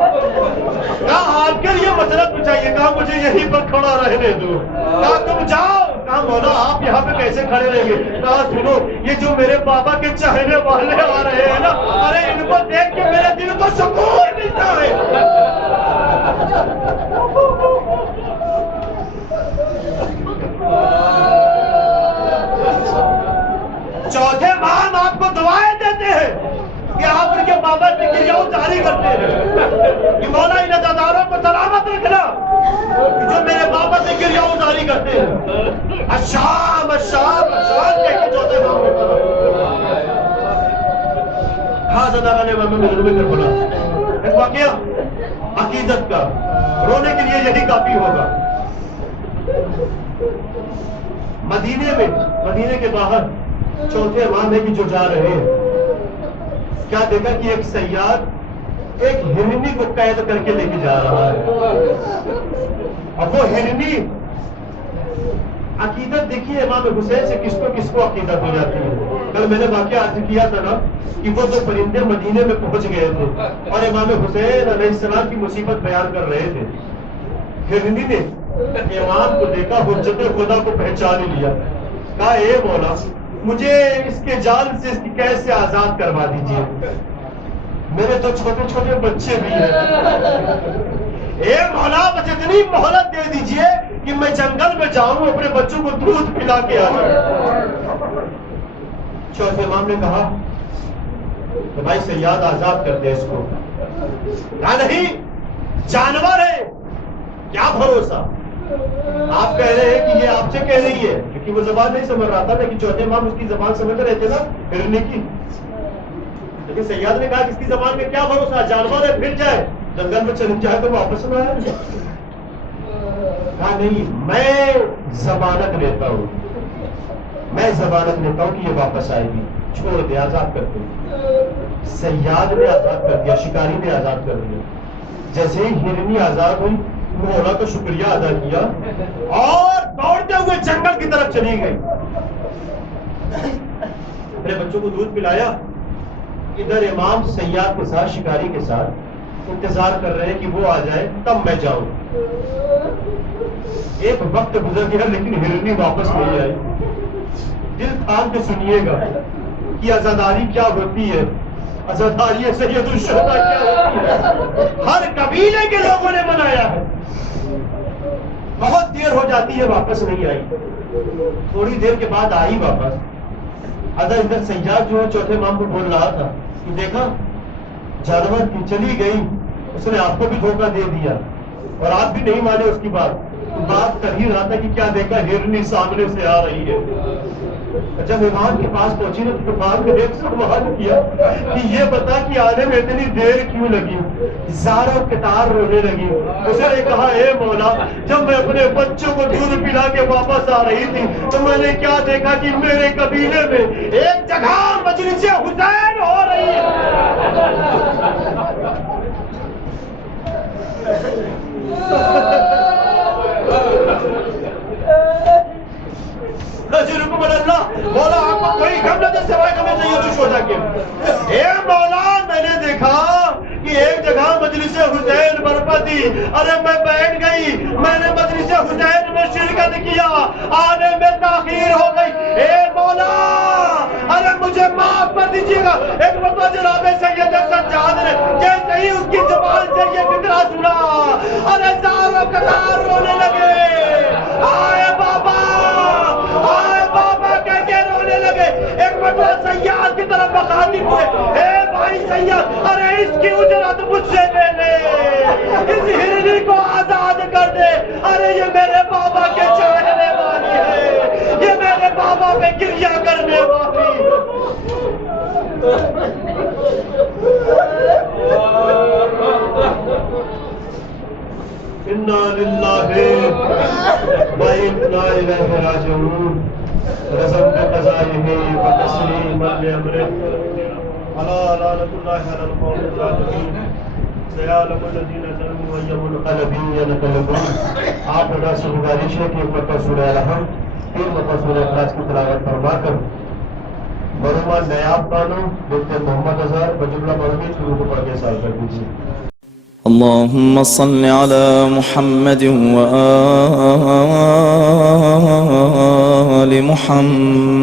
کہا آپ کے لیے مسلط بچھائیے. کہا مجھے یہیں پر کھڑا رہنے دو. کہا تم جاؤ. کہا مولا آپ یہاں پہ کیسے کھڑے رہیں گے؟ کہا سنو، یہ جو میرے بابا کے چاہنے والے آ رہے ہیں نا، ارے ان کو دیکھ کے میرے دل کو سکون ملتا ہے. چوتھے امام آپ کو دعائیں دیتے ہیں کہ آپ ان کے بابا کی گریوں جاری کرتے ہیں کہ مولا ان عزاداروں کو سلامت رکھنا جو میرے بابا کی گریوں جاری کرتے ہیں. الشام الشام الشام کہہ کے چوتھے امام ہوتا ہے. ہاں عزادارہ نے امام مظلوم کربلا ایک واقعہ عقیدت کا رونے کے لیے یہی کافی ہوگا. مدینے کے باہر چوتھے امام ہے کہ جو جا رہے ہیں، کیا دیکھا کہ ایک صیاد ایک ہرنی کو قید کر کے لے کے جا رہا ہے. اب وہ ہرنی، عقیدت دیکھیے امام حسین سے کس کو عقیدت ہو جاتی ہے. کل میں نے واقعہ عرض کیا تھا نا کہ وہ دو پرندے مدینے میں پہنچ گئے تھے اور امام حسین علیہ السلام کی مصیبت بیان کر رہے تھے. ہرنی نے امام کو دیکھا، حجت خدا کو پہچان لیا. کہا اے مولا، مجھے اس کے جال سے، اس کی قید سے آزاد کروا دیجیے، میرے تو چھوٹے چھوٹے بچے بھی ہیں. اے مولا، مجھے اتنی مہلت دے دیجیے کہ میں جنگل میں جاؤں، اپنے بچوں کو دودھ پلا کے آ جاؤں. چوتھے امام نے کہا تو بھائی صیاد آزاد کر دے اس کو. کہا نہیں، جانور ہے، کیا بھروسہ. آپ کہہ رہے ہیں کہ یہ آپ سے کہہ رہی ہے، کیونکہ وہ زبان نہیں سمجھ رہا تھا، لیکن چوتھے امام اس کی زبان سمجھ رہے تھے نا، ہرنی کی. لیکن سیاد نے کہا کہ اس کی زبان میں کیا بھروسہ، جانور ہے، پھر جائے، جنگل میں چل جائے تو واپس نہ آئے. کہا نہیں، میں ضمانت لیتا ہوں کہ یہ واپس آئے گی، چھوڑ دے، آزاد کر دے. سیاد نے آزاد کر دیا، شکاری نے آزاد کر دیا. جیسے ہی ہرنی آزاد ہوئی، مولا کا شکریہ ادا کیا اور دوڑتے ہوئے جنگل کی طرف چلی گئی. اپنے بچوں کو دودھ پلایا. ادھر امام سیاد کے ساتھ، شکاری کے ساتھ انتظار کر رہے ہیں کہ وہ آ جائے تب میں جاؤں. ایک وقت گزر گیا لیکن ہرنی واپس نہیں آئی. دل تھام کے سنیے گا کہ عزاداری کیا ہوتی ہے، عزاداری سید الشہداء کیا ہوتی ہے. ہر قبیلے کے لوگوں نے منایا ہے. بہت دیر ہو جاتی ہے، واپس نہیں آئی. تھوڑی دیر کے بعد آئی واپس. ادھر سیاد جو ہے چوتھے امام کو بول رہا تھا کہ دیکھا جانور کی چلی گئی، اس نے آپ کو بھی دھوکہ دے دیا اور آپ بھی نہیں مانے اس کی بات کر ہی رہا تھا کہ کیا دیکھا ہرنی سامنے سے آ رہی ہے. جب امام کے پاس پہنچی نا تو امام نے ایک سوال کیا کہ یہ بتا کہ آنے میں اتنی دیر کیوں لگی. زار و قطار رونے لگی. اس نے کہا اے مولا، جب میں اپنے بچوں کو دودھ پلا کے واپس آ رہی تھی تو میں نے کیا دیکھا کہ میرے قبیلے میں ایک جگہ مجلس حسین ہو رہی ہے. رجلکم اللہ، مولا آپ کو کوئی غم نہ دے سوائے غم سید الشہداء کے. اے مولا، میں نے دیکھا کہ ایک جگہ مجلس حسین برپا تھی، ارے میں بیٹھ گئی، میں نے مجلس حسین میں شرکت کیا، آنے میں تاخیر ہو گئی. اے مولا، ارے مجھے معاف کر دیجیے گا. ایک مرتبہ جناب سید سجاد نے جیسے ہی اس کی زبان سے یہ فکرہ سنا، ارے زار و قطار رونے لگے. آئے بابا کہہ کے رونے لگے. ایک مرتبہ سیاد کی طرف مخاطب ہوئے، اے بھائی بھائی سید ارے اس کی اجرت مجھ سے لے لے اس ہرنی کو آزاد کر دے ارے یہ میرے بابا کے چاہنے والی ہے یہ میرے بابا پہ گریہ کرنے والی انا للہ و انا الیہ راجعون رسم بقضائه وتسلیم لامره الا لعنۃ اللہ علی القوم الظالمین سیعلم الذین ظلموا ائی منقلب ینقلبون. آپ لوگوں سے گزارش ہے کہ ایک مرتبہ سورہ الحمد 3 مرتبہ سورہ اخلاص کی تلاوت فرما کر مرحومہ نیاب بانو بنت محمد اظہر بجملہ مرحومی شروع کو پڑھ کے سال کر دیجیے. اللهم صل على محمد وآل محمد